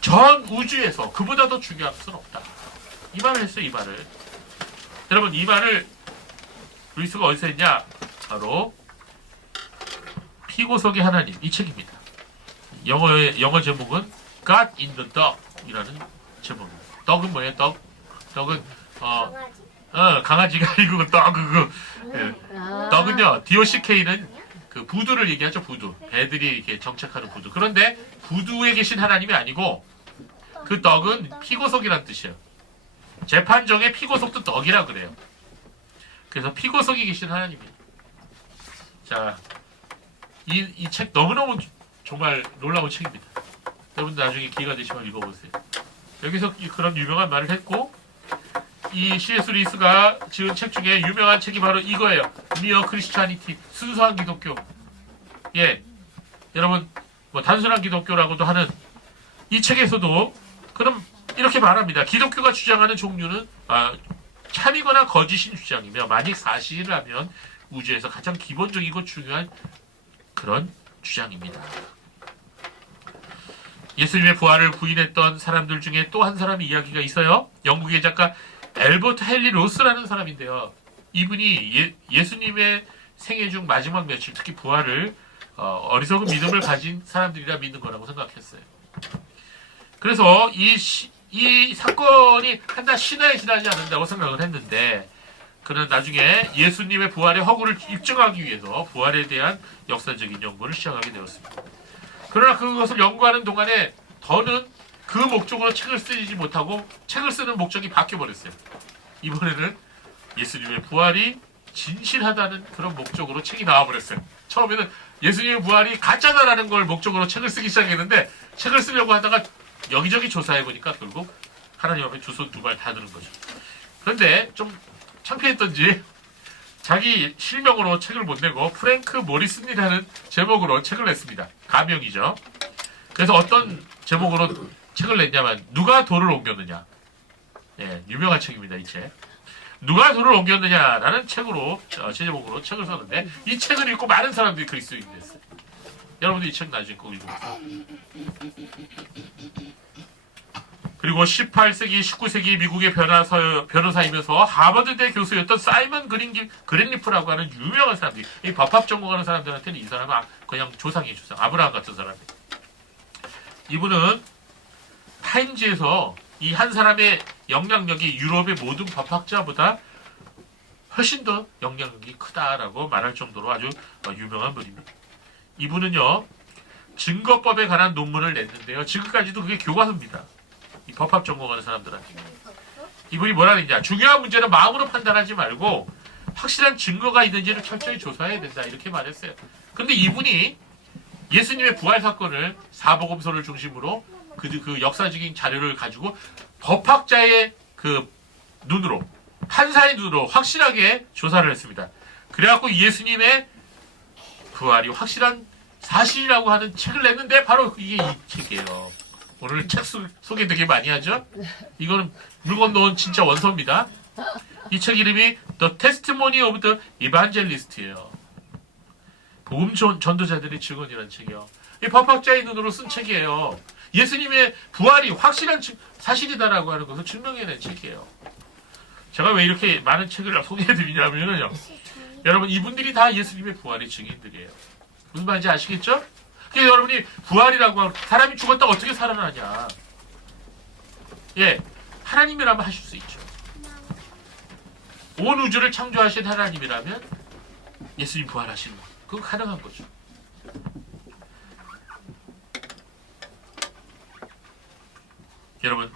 전 우주에서 그보다 더 중요한 것은 없다. 이 말을 했어요. 이 말을. 여러분 이 말을 루이스가 어디서 했냐? 바로 피고석의 하나님 이 책입니다. 영어 제목은 God in the Dog 이라는 제목입니다. 떡은 뭐예요? 떡은 강아지가 아니고 떡 그거. 예. 떡은요 DOCK는 그 부두를 얘기하죠. 부두. 배들이 이렇게 정착하는 부두. 그런데 부두에 계신 하나님이 아니고 그 떡은 피고석이라는 뜻이에요. 재판정의 피고석도 떡이라 그래요. 그래서 피고석이 계신 하나님이에요. 자, 이 책 너무너무 정말 놀라운 책입니다. 여러분들 나중에 기회가 되시면 읽어보세요. 여기서 그런 유명한 말을 했고 이 C.S. 루이스가 지은 책 중에 유명한 책이 바로 이거예요. 미어 크리스찬니티 순수한 기독교. 예, 여러분 뭐 단순한 기독교라고도 하는 이 책에서도 그럼 이렇게 말합니다. 기독교가 주장하는 종류는 참이거나 거짓인 주장이며 만약 사실이라면 우주에서 가장 기본적이고 중요한 그런 주장입니다. 예수님의 부활을 부인했던 사람들 중에 또 한 사람의 이야기가 있어요. 영국의 작가 엘버트 헨리 로스라는 사람인데요. 이분이 예수님의 생애 중 마지막 며칠 특히 부활을 어리석은 믿음을 가진 사람들이라 믿는 거라고 생각했어요. 그래서 이 사건이 한낱 신화에 지나지 않는다고 생각을 했는데 그는 나중에 예수님의 부활의 허구를 입증하기 위해서 부활에 대한 역사적인 연구를 시작하게 되었습니다. 그러나 그것을 연구하는 동안에 더는 그 목적으로 책을 쓰지 못하고 책을 쓰는 목적이 바뀌어버렸어요. 이번에는 예수님의 부활이 진실하다는 그런 목적으로 책이 나와버렸어요. 처음에는 예수님의 부활이 가짜다라는 걸 목적으로 책을 쓰기 시작했는데 책을 쓰려고 하다가 여기저기 조사해보니까 결국 하나님 앞에 두 손 두 발 다 드는 거죠. 그런데 좀 창피했던지 자기 실명으로 책을 못 내고 프랭크 모리슨이라는 제목으로 책을 냈습니다. 가명이죠. 그래서 어떤 제목으로 책을 냈냐면 누가 돌을 옮겼느냐. 예, 유명한 책입니다. 이 책. 누가 돌을 옮겼느냐라는 책으로 제목으로 책을 썼는데 이 책을 읽고 많은 사람들이 그리스도인이 됐어요. 여러분도 이 책 나중에 꼭 읽어보세요. 그리고 18세기, 19세기 미국의 변호사이면서 하버드대 교수였던 사이먼 그린리프라고 하는 유명한 사람들이 이 법학 전공하는 사람들한테는 이 사람은 그냥 조상이에요. 조상. 아브라함 같은 사람이에요. 이분은 타임지에서 이 한 사람의 영향력이 유럽의 모든 법학자보다 훨씬 더 영향력이 크다라고 말할 정도로 아주 유명한 분입니다. 이분은요 증거법에 관한 논문을 냈는데요. 지금까지도 그게 교과서입니다. 이 법학 전공하는 사람들한테. 이분이 뭐라 그랬냐. 중요한 문제는 마음으로 판단하지 말고 확실한 증거가 있는지를 철저히 조사해야 된다. 이렇게 말했어요. 그런데 이분이 예수님의 부활 사건을 사복음서를 중심으로 그 역사적인 자료를 가지고 법학자의 그 눈으로, 판사의 눈으로 확실하게 조사를 했습니다. 그래갖고 예수님의 부활이 확실한 사실이라고 하는 책을 냈는데 바로 이게 이 책이에요. 오늘 책 소개 되게 많이 하죠? 이거는 물건 놓은 진짜 원서입니다. 이 책 이름이 The Testimony of the Evangelist예요. 복음 전도자들의 증언이라는 책이요. 이 법학자의 눈으로 쓴 책이에요. 예수님의 부활이 확실한 사실이다라고 하는 것을 증명해낸 책이에요. 제가 왜 이렇게 많은 책을 소개해드리냐면요. 여러분 이분들이 다 예수님의 부활의 증인들이에요. 무슨 말인지 아시겠죠? 그래서 여러분이 부활이라고 하면 사람이 죽었다 어떻게 살아나냐. 예, 하나님이라면 하실 수 있죠. 온 우주를 창조하신 하나님이라면 예수님 부활하시는 거 그건 가능한 거죠. 여러분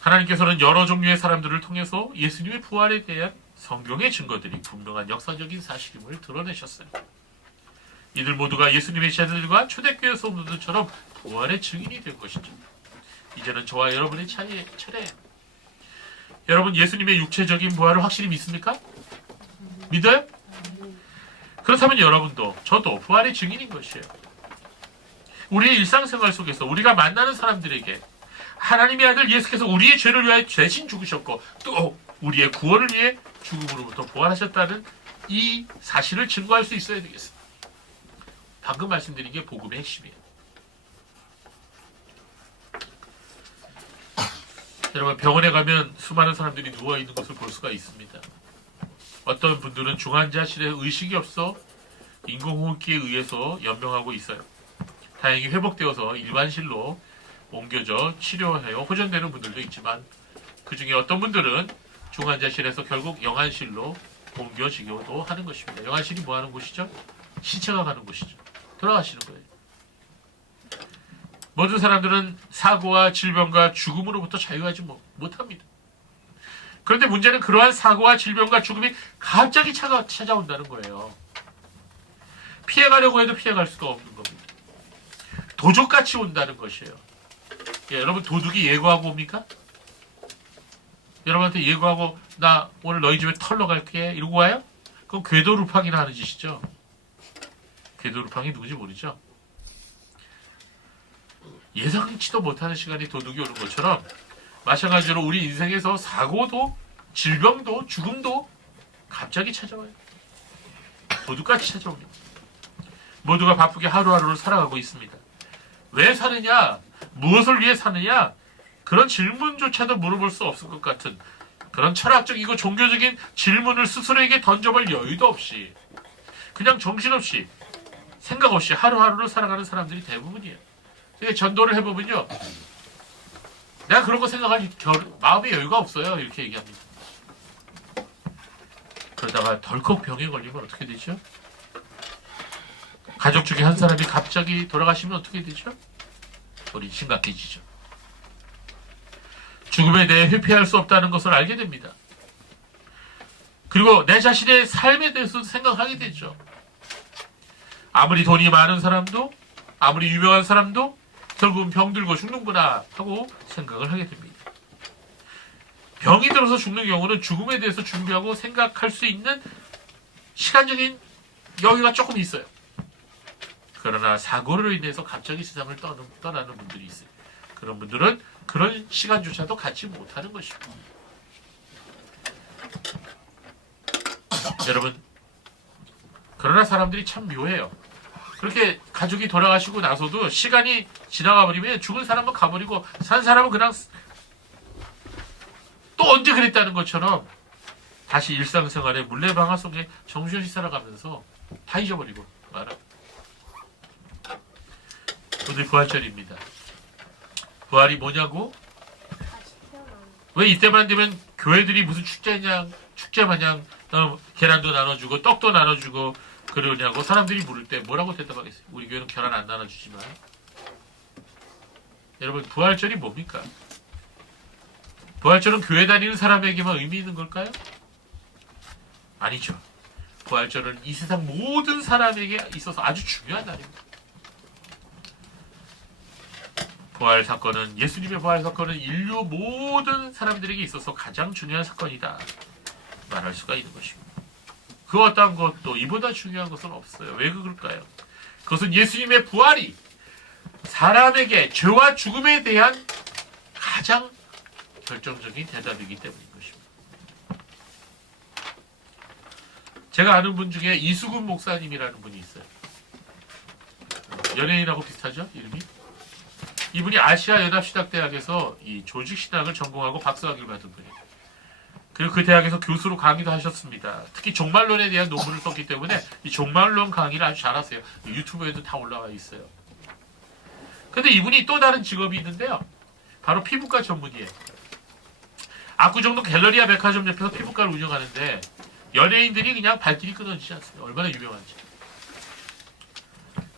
하나님께서는 여러 종류의 사람들을 통해서 예수님의 부활에 대한 성경의 증거들이 분명한 역사적인 사실임을 드러내셨어요. 이들 모두가 예수님의 제자들과 초대교회 성도들처럼 부활의 증인이 된 것이죠. 이제는 저와 여러분의 차례예요. 여러분 예수님의 육체적인 부활을 확실히 믿습니까? 믿어요? 그렇다면 여러분도 저도 부활의 증인인 것이에요. 우리의 일상생활 속에서 우리가 만나는 사람들에게 하나님의 아들 예수께서 우리의 죄를 위하여 대신 죽으셨고 또 우리의 구원을 위해 죽음으로부터 부활하셨다는 이 사실을 증거할 수 있어야 되겠습니다. 방금 말씀드린 게 복음의 핵심이에요. 여러분 병원에 가면 수많은 사람들이 누워있는 것을 볼 수가 있습니다. 어떤 분들은 중환자실에 의식이 없어 인공호흡기에 의해서 연명하고 있어요. 다행히 회복되어서 일반실로 옮겨져 치료하여 호전되는 분들도 있지만 그 중에 어떤 분들은 중환자실에서 결국 영안실로 옮겨지기도 하는 것입니다. 영안실이 뭐 하는 곳이죠? 시체가 가는 곳이죠. 돌아가시는 거예요. 모든 사람들은 사고와 질병과 죽음으로부터 자유하지 못합니다. 그런데 문제는 그러한 사고와 질병과 죽음이 갑자기 찾아온다는 거예요. 피해가려고 해도 피해갈 수가 없는 겁니다. 도둑같이 온다는 것이에요. 예, 여러분 도둑이 예고하고 옵니까? 여러분한테 예고하고 나 오늘 너희 집에 털러 갈게 이러고 와요? 그건 궤도루팡이나 하는 짓이죠. 궤도루팡이 누군지 모르죠? 예상치도 못하는 시간에 도둑이 오는 것처럼 마찬가지로 우리 인생에서 사고도 질병도 죽음도 갑자기 찾아와요. 도둑같이 찾아옵니다. 모두가 바쁘게 하루하루를 살아가고 있습니다. 왜 사느냐? 무엇을 위해 사느냐? 그런 질문조차도 물어볼 수 없을 것 같은 그런 철학적이고 종교적인 질문을 스스로에게 던져볼 여유도 없이 그냥 정신없이 생각 없이 하루하루를 살아가는 사람들이 대부분이에요. 전도를 해보면요. 내가 그런 거 생각할 마음의 여유가 없어요. 이렇게 얘기합니다. 그러다가 덜컥 병에 걸리면 어떻게 되죠? 가족 중에 한 사람이 갑자기 돌아가시면 어떻게 되죠? 우리 심각해지죠. 죽음에 대해 회피할 수 없다는 것을 알게 됩니다. 그리고 내 자신의 삶에 대해서 생각하게 되죠. 아무리 돈이 많은 사람도 아무리 유명한 사람도 결국은 병들고 죽는구나 하고 생각을 하게 됩니다. 병이 들어서 죽는 경우는 죽음에 대해서 준비하고 생각할 수 있는 시간적인 여유가 조금 있어요. 그러나 사고로 인해서 갑자기 세상을 떠나는 분들이 있어요. 그런 분들은 그런 시간조차도 갖지 못하는 것입니다. 여러분, 그러나 사람들이 참 묘해요. 그렇게 가족이 돌아가시고 나서도 시간이 지나가 버리면 죽은 사람은 가버리고 산 사람은 그냥 또 언제 그랬다는 것처럼 다시 일상생활의 물레방아 속에 정신없이 살아가면서 다 잊어버리고 말아. 오늘 부활절입니다. 부활이 뭐냐고? 왜 이때만 되면 교회들이 무슨 축제 마냥 계란도 나눠주고 떡도 나눠주고 그러냐고 사람들이 물을 때 뭐라고 대답하겠어요? 우리 교회는 계란 안 나눠주지만. 여러분 부활절이 뭡니까? 부활절은 교회 다니는 사람에게만 의미 있는 걸까요? 아니죠. 부활절은 이 세상 모든 사람에게 있어서 아주 중요한 날입니다. 부활 사건은 예수님의 부활 사건은 인류 모든 사람들에게 있어서 가장 중요한 사건이다 말할 수가 있는 것입니다. 그 어떤 것도 이보다 중요한 것은 없어요. 왜 그럴까요? 그것은 예수님의 부활이 사람에게 죄와 죽음에 대한 가장 결정적인 대답이기 때문인 것입니다. 제가 아는 분 중에 이수근 목사님이라는 분이 있어요. 연예인하고 비슷하죠? 이름이? 이분이 아시아 연합신학대학에서 이 조직신학을 전공하고 박사학위를 받은 분이에요. 그리고 그 대학에서 교수로 강의도 하셨습니다. 특히 종말론에 대한 논문을 썼기 때문에 이 종말론 강의를 아주 잘하세요. 유튜브에도 다 올라와 있어요. 근데 이분이 또 다른 직업이 있는데요. 바로 피부과 전문이에요. 압구정동 갤러리아 백화점 옆에서 피부과를 운영하는데 연예인들이 그냥 발길이 끊어지지 않습니다. 얼마나 유명한지.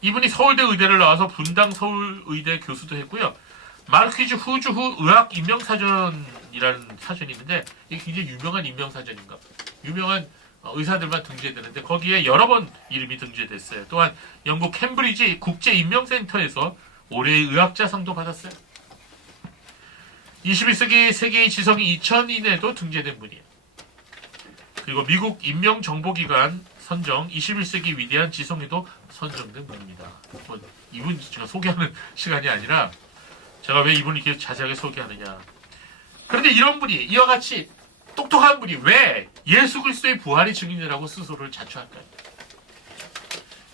이분이 서울대 의대를 나와서 분당 서울의대 교수도 했고요. 마르퀴즈 후주후 의학 인명사전이라는 사전이 있는데 이게 굉장히 유명한 인명사전인가. 유명한 의사들만 등재되는데 거기에 여러 번 이름이 등재됐어요. 또한 영국 캠브리지 국제인명센터에서 올해의 의학자상도 받았어요. 21세기 세계의 지성이 2000인에도 등재된 분이에요. 그리고 미국 인명정보기관 선정 21세기 위대한 지성에도 선정된 분입니다. 이분 제가 소개하는 시간이 아니라 제가 왜 이분을 이렇게 자세하게 소개하느냐. 그런데 이런 분이 이와 같이 똑똑한 분이 왜 예수 그리스도의 부활의 증인이라고 스스로를 자처할까요?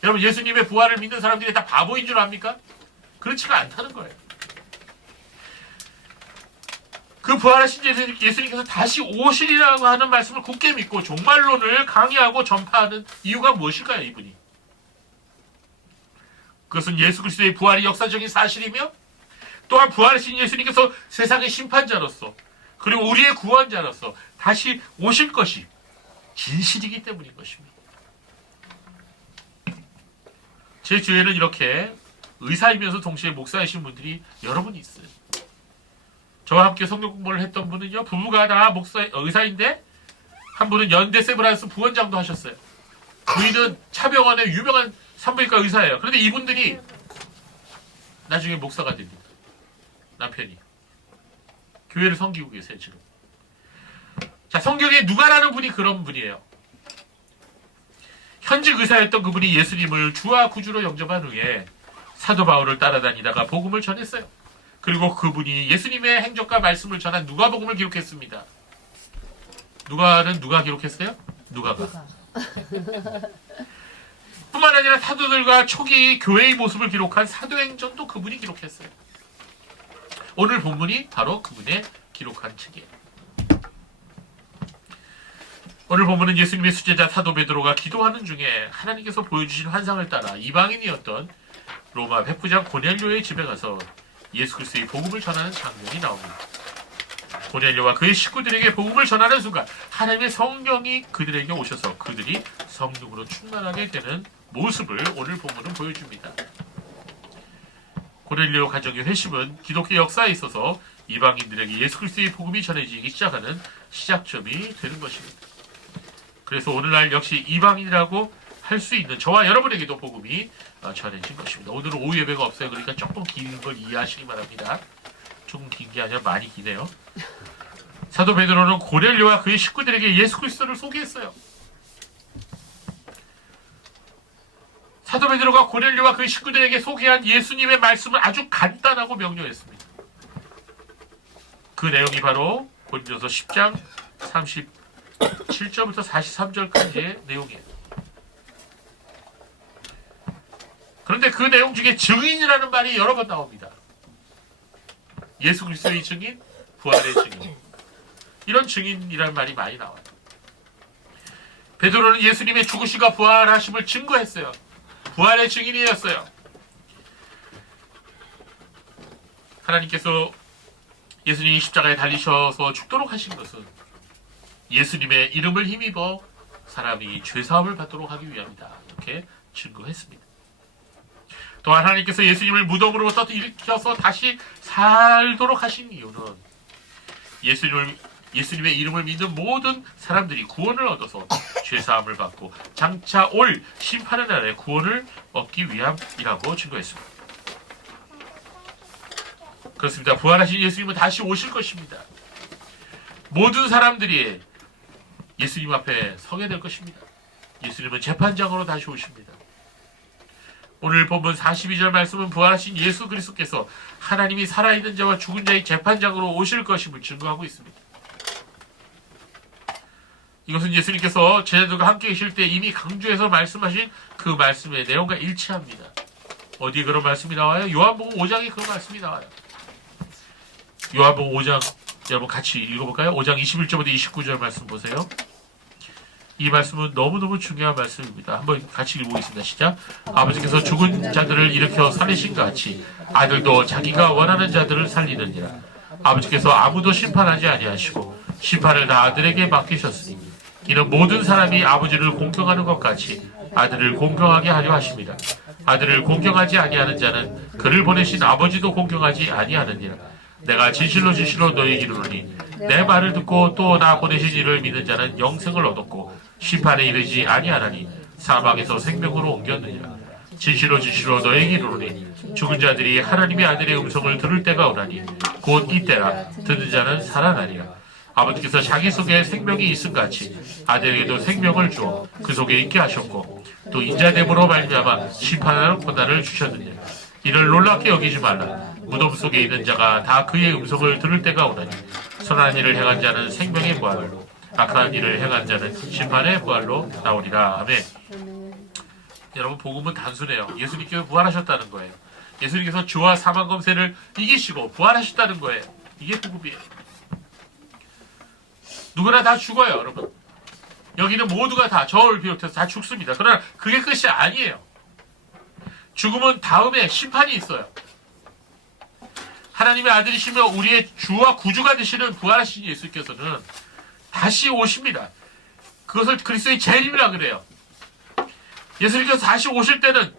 여러분 예수님의 부활을 믿는 사람들이 다 바보인 줄 압니까? 그렇지가 않다는 거예요. 그 부활하신 예수님께서 다시 오시리라고 하는 말씀을 굳게 믿고 종말론을 강의하고 전파하는 이유가 무엇일까요? 이분이. 그것은 예수 그리스도의 부활이 역사적인 사실이며 또한 부활하신 예수님께서 세상의 심판자로서 그리고 우리의 구원자로서 다시 오실 것이 진실이기 때문인 것입니다. 제 주위에는 이렇게 의사이면서 동시에 목사이신 분들이 여러 분 있어요. 저와 함께 성경 공부를 했던 분은요. 부부가 다 의사인데 한 분은 연대 세브란스 부원장도 하셨어요. 부인은 차병원의 유명한 산부인과 의사예요. 그런데 이분들이 나중에 목사가 됩니다. 남편이. 교회를 섬기고 계세요. 지금. 자, 성경에 누가라는 분이 그런 분이에요. 현직 의사였던 그분이 예수님을 주와 구주로 영접한 후에 사도 바울을 따라다니다가 복음을 전했어요. 그리고 그분이 예수님의 행적과 말씀을 전한 누가복음을 기록했습니다. 누가는 누가 기록했어요? 누가가. 뿐만 아니라 사도들과 초기 교회의 모습을 기록한 사도행전도 그분이 기록했어요. 오늘 본문이 바로 그분의 기록한 책이에요. 오늘 본문은 예수님의 수제자 사도 베드로가 기도하는 중에 하나님께서 보여주신 환상을 따라 이방인이었던 로마 백부장 고넬료의 집에 가서 예수 그리스도의 복음을 전하는 장면이 나옵니다. 고넬료와 그의 식구들에게 복음을 전하는 순간 하나님의 성령이 그들에게 오셔서 그들이 성령으로 충만하게 되는 모습을 오늘 본문은 보여줍니다. 고넬료 가정의 회심은 기독교 역사에 있어서 이방인들에게 예수 그리스도의 복음이 전해지기 시작하는 시작점이 되는 것입니다. 그래서 오늘날 역시 이방인이라고 할 수 있는 저와 여러분에게도 복음이 전해진 것입니다. 오늘은 오후 예배가 없어요. 그러니까 조금 긴 걸 이해하시기 바랍니다. 조금 긴 게 아니라 많이 기네요. 사도 베드로는 고넬료와 그의 식구들에게 예수 그리스도를 소개했어요. 사도 베드로가 고넬료와 그의 식구들에게 소개한 예수님의 말씀을 아주 간단하고 명료했습니다. 그 내용이 바로 고린도서 10장 37절부터 43절까지의 내용이에요. 그런데 그 내용 중에 증인이라는 말이 여러 번 나옵니다. 예수 그리스도의 증인, 부활의 증인. 이런 증인이라는 말이 많이 나와요. 베드로는 예수님의 죽으심과 부활하심을 증거했어요. 부활의 증인이었어요. 하나님께서 예수님이 십자가에 달리셔서 죽도록 하신 것은 예수님의 이름을 힘입어 사람이 죄사함을 받도록 하기 위함이다. 이렇게 증거했습니다. 또한 하나님께서 예수님을 무덤으로부터 일으켜서 다시 살도록 하신 이유는 예수님의 이름을 믿는 모든 사람들이 구원을 얻어서 죄사함을 받고 장차 올 심판의 날에 구원을 얻기 위함이라고 증거했습니다. 그렇습니다. 부활하신 예수님은 다시 오실 것입니다. 모든 사람들이 예수님 앞에 서게 될 것입니다. 예수님은 재판장으로 다시 오십니다. 오늘 본문 42절 말씀은 부활하신 예수 그리스도께서 하나님이 살아있는 자와 죽은 자의 재판장으로 오실 것임을 증거하고 있습니다. 이것은 예수님께서 제자들과 함께 계실 때 이미 강조해서 말씀하신 그 말씀의 내용과 일치합니다. 어디에 그런 말씀이 나와요? 요한복음 5장에 그런 말씀이 나와요. 요한복음 5장 여러분 같이 읽어볼까요? 5장 21절부터 29절 말씀 보세요. 이 말씀은 너무너무 중요한 말씀입니다. 한번 같이 읽어보겠습니다. 시작. 아버지께서 죽은 자들을 일으켜 살리신 것 같이 아들도 자기가 원하는 자들을 살리느니라. 아버지께서 아무도 심판하지 아니하시고 심판을 다 아들에게 맡기셨으니 이는 모든 사람이 아버지를 공경하는 것 같이 아들을 공경하게 하려 하십니다. 아들을 공경하지 아니하는 자는 그를 보내신 아버지도 공경하지 아니하느니라. 내가 진실로 진실로 너희에게 이르노니 내 말을 듣고 또 나 보내신 이를 믿는 자는 영생을 얻었고 심판에 이르지 아니하나니 사망에서 생명으로 옮겼느니라. 진실로 진실로 너희에게 이르노니 죽은 자들이 하나님의 아들의 음성을 들을 때가 오나니 곧 이때라. 듣는 자는 살아나리라. 아버지께서 자기 속에 생명이 있음같이 아들에게도 생명을 주어 그 속에 있게 하셨고 또 인자됨으로 말미암아 심판하는 권한을 주셨느니라. 이를 놀랍게 여기지 말라. 무덤 속에 있는 자가 다 그의 음성을 들을 때가 오나니 선한 일을 행한 자는 생명의 부활로 악한 일을 행한 자는 심판의 부활로 나오리라. 아멘. 여러분 복음은 단순해요. 예수님께서 부활하셨다는 거예요. 예수님께서 죄와 사망 검세를 이기시고 부활하셨다는 거예요. 이게 복음이에요. 누구나 다 죽어요, 여러분. 여기는 모두가 다 저를 비롯해서 다 죽습니다. 그러나 그게 끝이 아니에요. 죽음은 다음에 심판이 있어요. 하나님의 아들이시며 우리의 주와 구주가 되시는 부활하신 예수께서는 다시 오십니다. 그것을 그리스도의 재림이라 그래요. 예수님께서 다시 오실 때는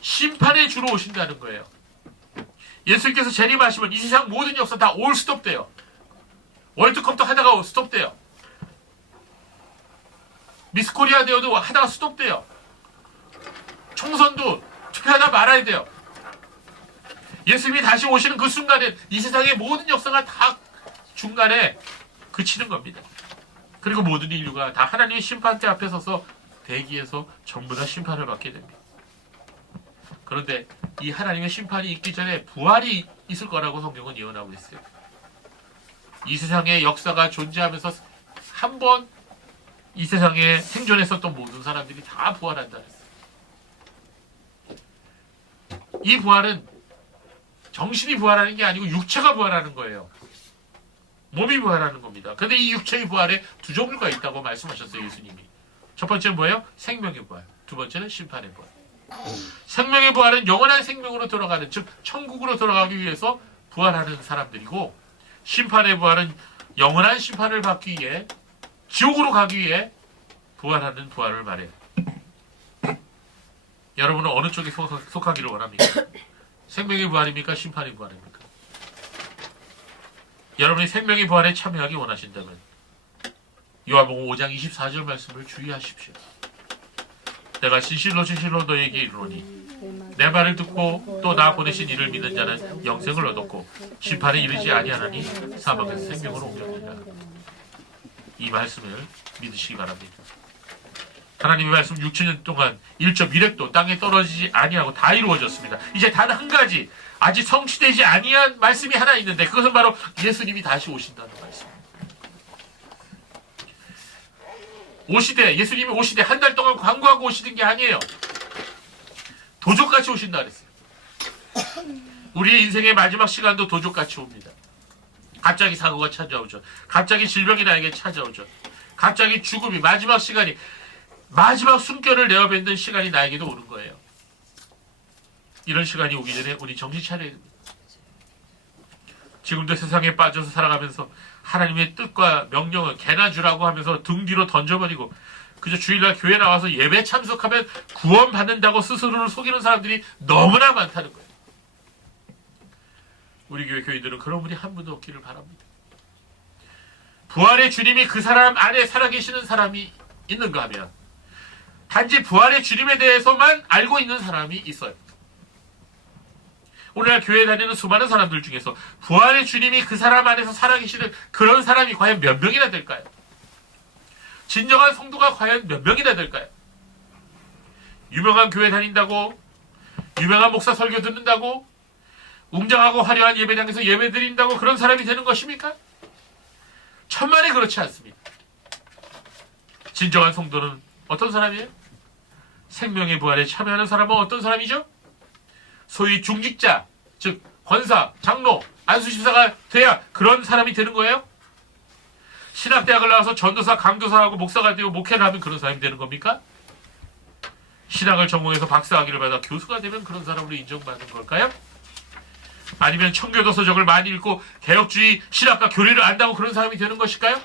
심판의 주로 오신다는 거예요. 예수님께서 재림하시면 이 세상 모든 역사 다 올 스톱돼요. 월드컵도 하다가 스톱돼요. 미스코리아 대회도 하다가 스톱돼요. 총선도 투표하다 말아야 돼요. 예수님이 다시 오시는 그 순간에 이 세상의 모든 역사가 다 중간에 그치는 겁니다. 그리고 모든 인류가 다 하나님의 심판대 앞에 서서 대기해서 전부 다 심판을 받게 됩니다. 그런데 이 하나님의 심판이 있기 전에 부활이 있을 거라고 성경은 예언하고 있어요. 이 세상의 역사가 존재하면서 한 번 이 세상에 생존했었던 모든 사람들이 다 부활한다 그랬어요. 이 부활은 정신이 부활하는 게 아니고 육체가 부활하는 거예요. 몸이 부활하는 겁니다. 그런데 이 육체의 부활에 두 종류가 있다고 말씀하셨어요, 예수님이. 첫 번째는 뭐예요? 생명의 부활. 두 번째는 심판의 부활. 생명의 부활은 영원한 생명으로 돌아가는, 즉 천국으로 돌아가기 위해서 부활하는 사람들이고, 심판의 부활은 영원한 심판을 받기 위해 지옥으로 가기 위해 부활하는 부활을 말해요. 여러분은 어느 쪽에 속하기를 원합니까? 생명의 부활입니까? 심판의 부활입니까? 여러분이 생명의 부활에 참여하기 원하신다면 요한복음 5장 24절 말씀을 주의하십시오. 내가 진실로 진실로 너희에게 이르노니 내 말을 듣고 또 나 보내신 이를 믿는 자는 영생을 얻었고 심판에 이르지 아니하나니 사망에서 생명으로 옮겼느니라. 이 말씀을 믿으시기 바랍니다. 하나님의 말씀 6천년 동안 1.1획도 땅에 떨어지지 아니하고 다 이루어졌습니다. 이제 단 한 가지 아직 성취되지 아니한 말씀이 하나 있는데 그것은 바로 예수님이 다시 오신다는 말씀입니다. 오시되 예수님이 오시되 한 달 동안 광고하고 오시는 게 아니에요. 도적같이 오신다 그랬어요. 우리의 인생의 마지막 시간도 도적같이 옵니다. 갑자기 사고가 찾아오죠. 갑자기 질병이 나에게 찾아오죠. 갑자기 죽음이 마지막 시간이 마지막 숨결을 내어뱉는 시간이 나에게도 오는 거예요. 이런 시간이 오기 전에 우리 정신 차려야 됩니다. 지금도 세상에 빠져서 살아가면서 하나님의 뜻과 명령을 개나 주라고 하면서 등 뒤로 던져버리고 그저 주일날 교회 나와서 예배 참석하면 구원받는다고 스스로를 속이는 사람들이 너무나 많다는 거예요. 우리 교회 교인들은 그런 분이 한 분도 없기를 바랍니다. 부활의 주님이 그 사람 안에 살아계시는 사람이 있는가 하면 단지 부활의 주님에 대해서만 알고 있는 사람이 있어요. 오늘날 교회에 다니는 수많은 사람들 중에서 부활의 주님이 그 사람 안에서 살아계시는 그런 사람이 과연 몇 명이나 될까요? 진정한 성도가 과연 몇 명이나 될까요? 유명한 교회 다닌다고, 유명한 목사 설교 듣는다고, 웅장하고 화려한 예배장에서 예배 드린다고 그런 사람이 되는 것입니까? 천만에 그렇지 않습니다. 진정한 성도는 어떤 사람이에요? 생명의 부활에 참여하는 사람은 어떤 사람이죠? 소위 중직자, 즉 권사, 장로, 안수집사가 돼야 그런 사람이 되는 거예요? 신학대학을 나와서 전도사, 강도사하고 목사가 되고 목회를 하면 그런 사람이 되는 겁니까? 신학을 전공해서 박사학위를 받아 교수가 되면 그런 사람으로 인정받는 걸까요? 아니면 청교도 서적을 많이 읽고 개혁주의 신학과 교리를 안다고 그런 사람이 되는 것일까요?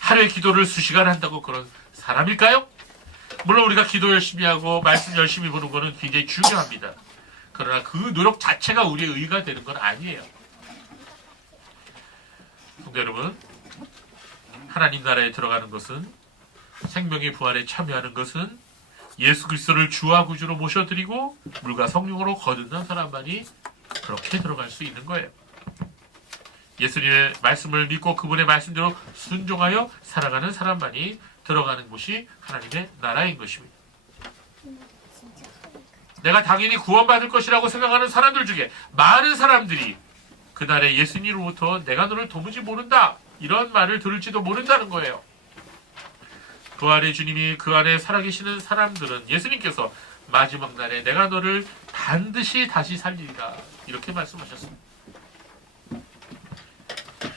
하루에 기도를 수시간 한다고 그런 사람일까요? 물론 우리가 기도 열심히 하고 말씀 열심히 보는 것은 굉장히 중요합니다. 그러나 그 노력 자체가 우리의 의의가 되는 건 아니에요. 성도 여러분, 하나님 나라에 들어가는 것은, 생명의 부활에 참여하는 것은 예수 그리스도를 주와 구주로 모셔드리고 물과 성령으로 거듭난 사람만이 그렇게 들어갈 수 있는 거예요. 예수님의 말씀을 믿고 그분의 말씀대로 순종하여 살아가는 사람만이 들어가는 곳이 하나님의 나라인 것입니다. 내가 당연히 구원받을 것이라고 생각하는 사람들 중에 많은 사람들이 그날에 예수님으로부터 내가 너를 도무지 모른다, 이런 말을 들을지도 모른다는 거예요. 부활의 주님이 그 안에 살아계시는 사람들은 예수님께서 마지막 날에 내가 너를 반드시 다시 살리리라, 이렇게 말씀하셨습니다.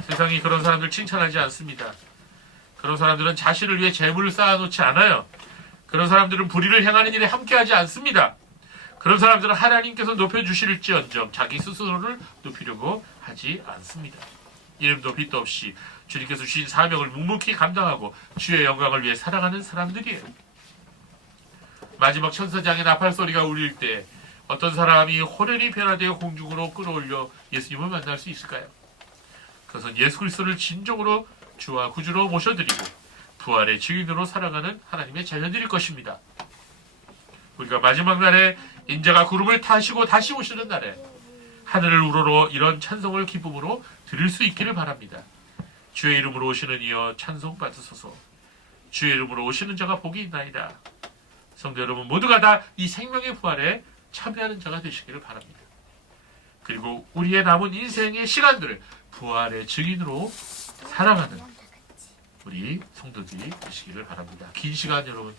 세상이 그런 사람들 칭찬하지 않습니다. 그런 사람들은 자신을 위해 재물을 쌓아놓지 않아요. 그런 사람들은 불의를 행하는 일에 함께하지 않습니다. 그런 사람들은 하나님께서 높여주실지언정 자기 스스로를 높이려고 하지 않습니다. 이름도 빛도 없이 주님께서 주신 사명을 묵묵히 감당하고 주의 영광을 위해 살아가는 사람들이에요. 마지막 천사장의 나팔 소리가 울릴 때 어떤 사람이 호련히 변화되어 공중으로 끌어올려 예수님을 만날 수 있을까요? 그것은 예수 그리스도를 진정으로 주와 구주로 모셔드리고 부활의 증인으로 살아가는 하나님의 자녀들일 것입니다. 우리가 마지막 날에 인자가 구름을 타시고 다시 오시는 날에 하늘을 우러러 이런 찬송을 기쁨으로 드릴 수 있기를 바랍니다. 주의 이름으로 오시는 이여 찬송 받으소서. 주의 이름으로 오시는 자가 복이 있나이다. 성도 여러분 모두가 다 이 생명의 부활에 참여하는 자가 되시기를 바랍니다. 그리고 우리의 남은 인생의 시간들을 부활의 증인으로 살아가는 우리 성도들이 되시기를 바랍니다. 긴 시간 여러분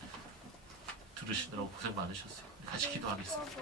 들으시느라고 고생 많으셨어요. 같이 기도하겠습니다.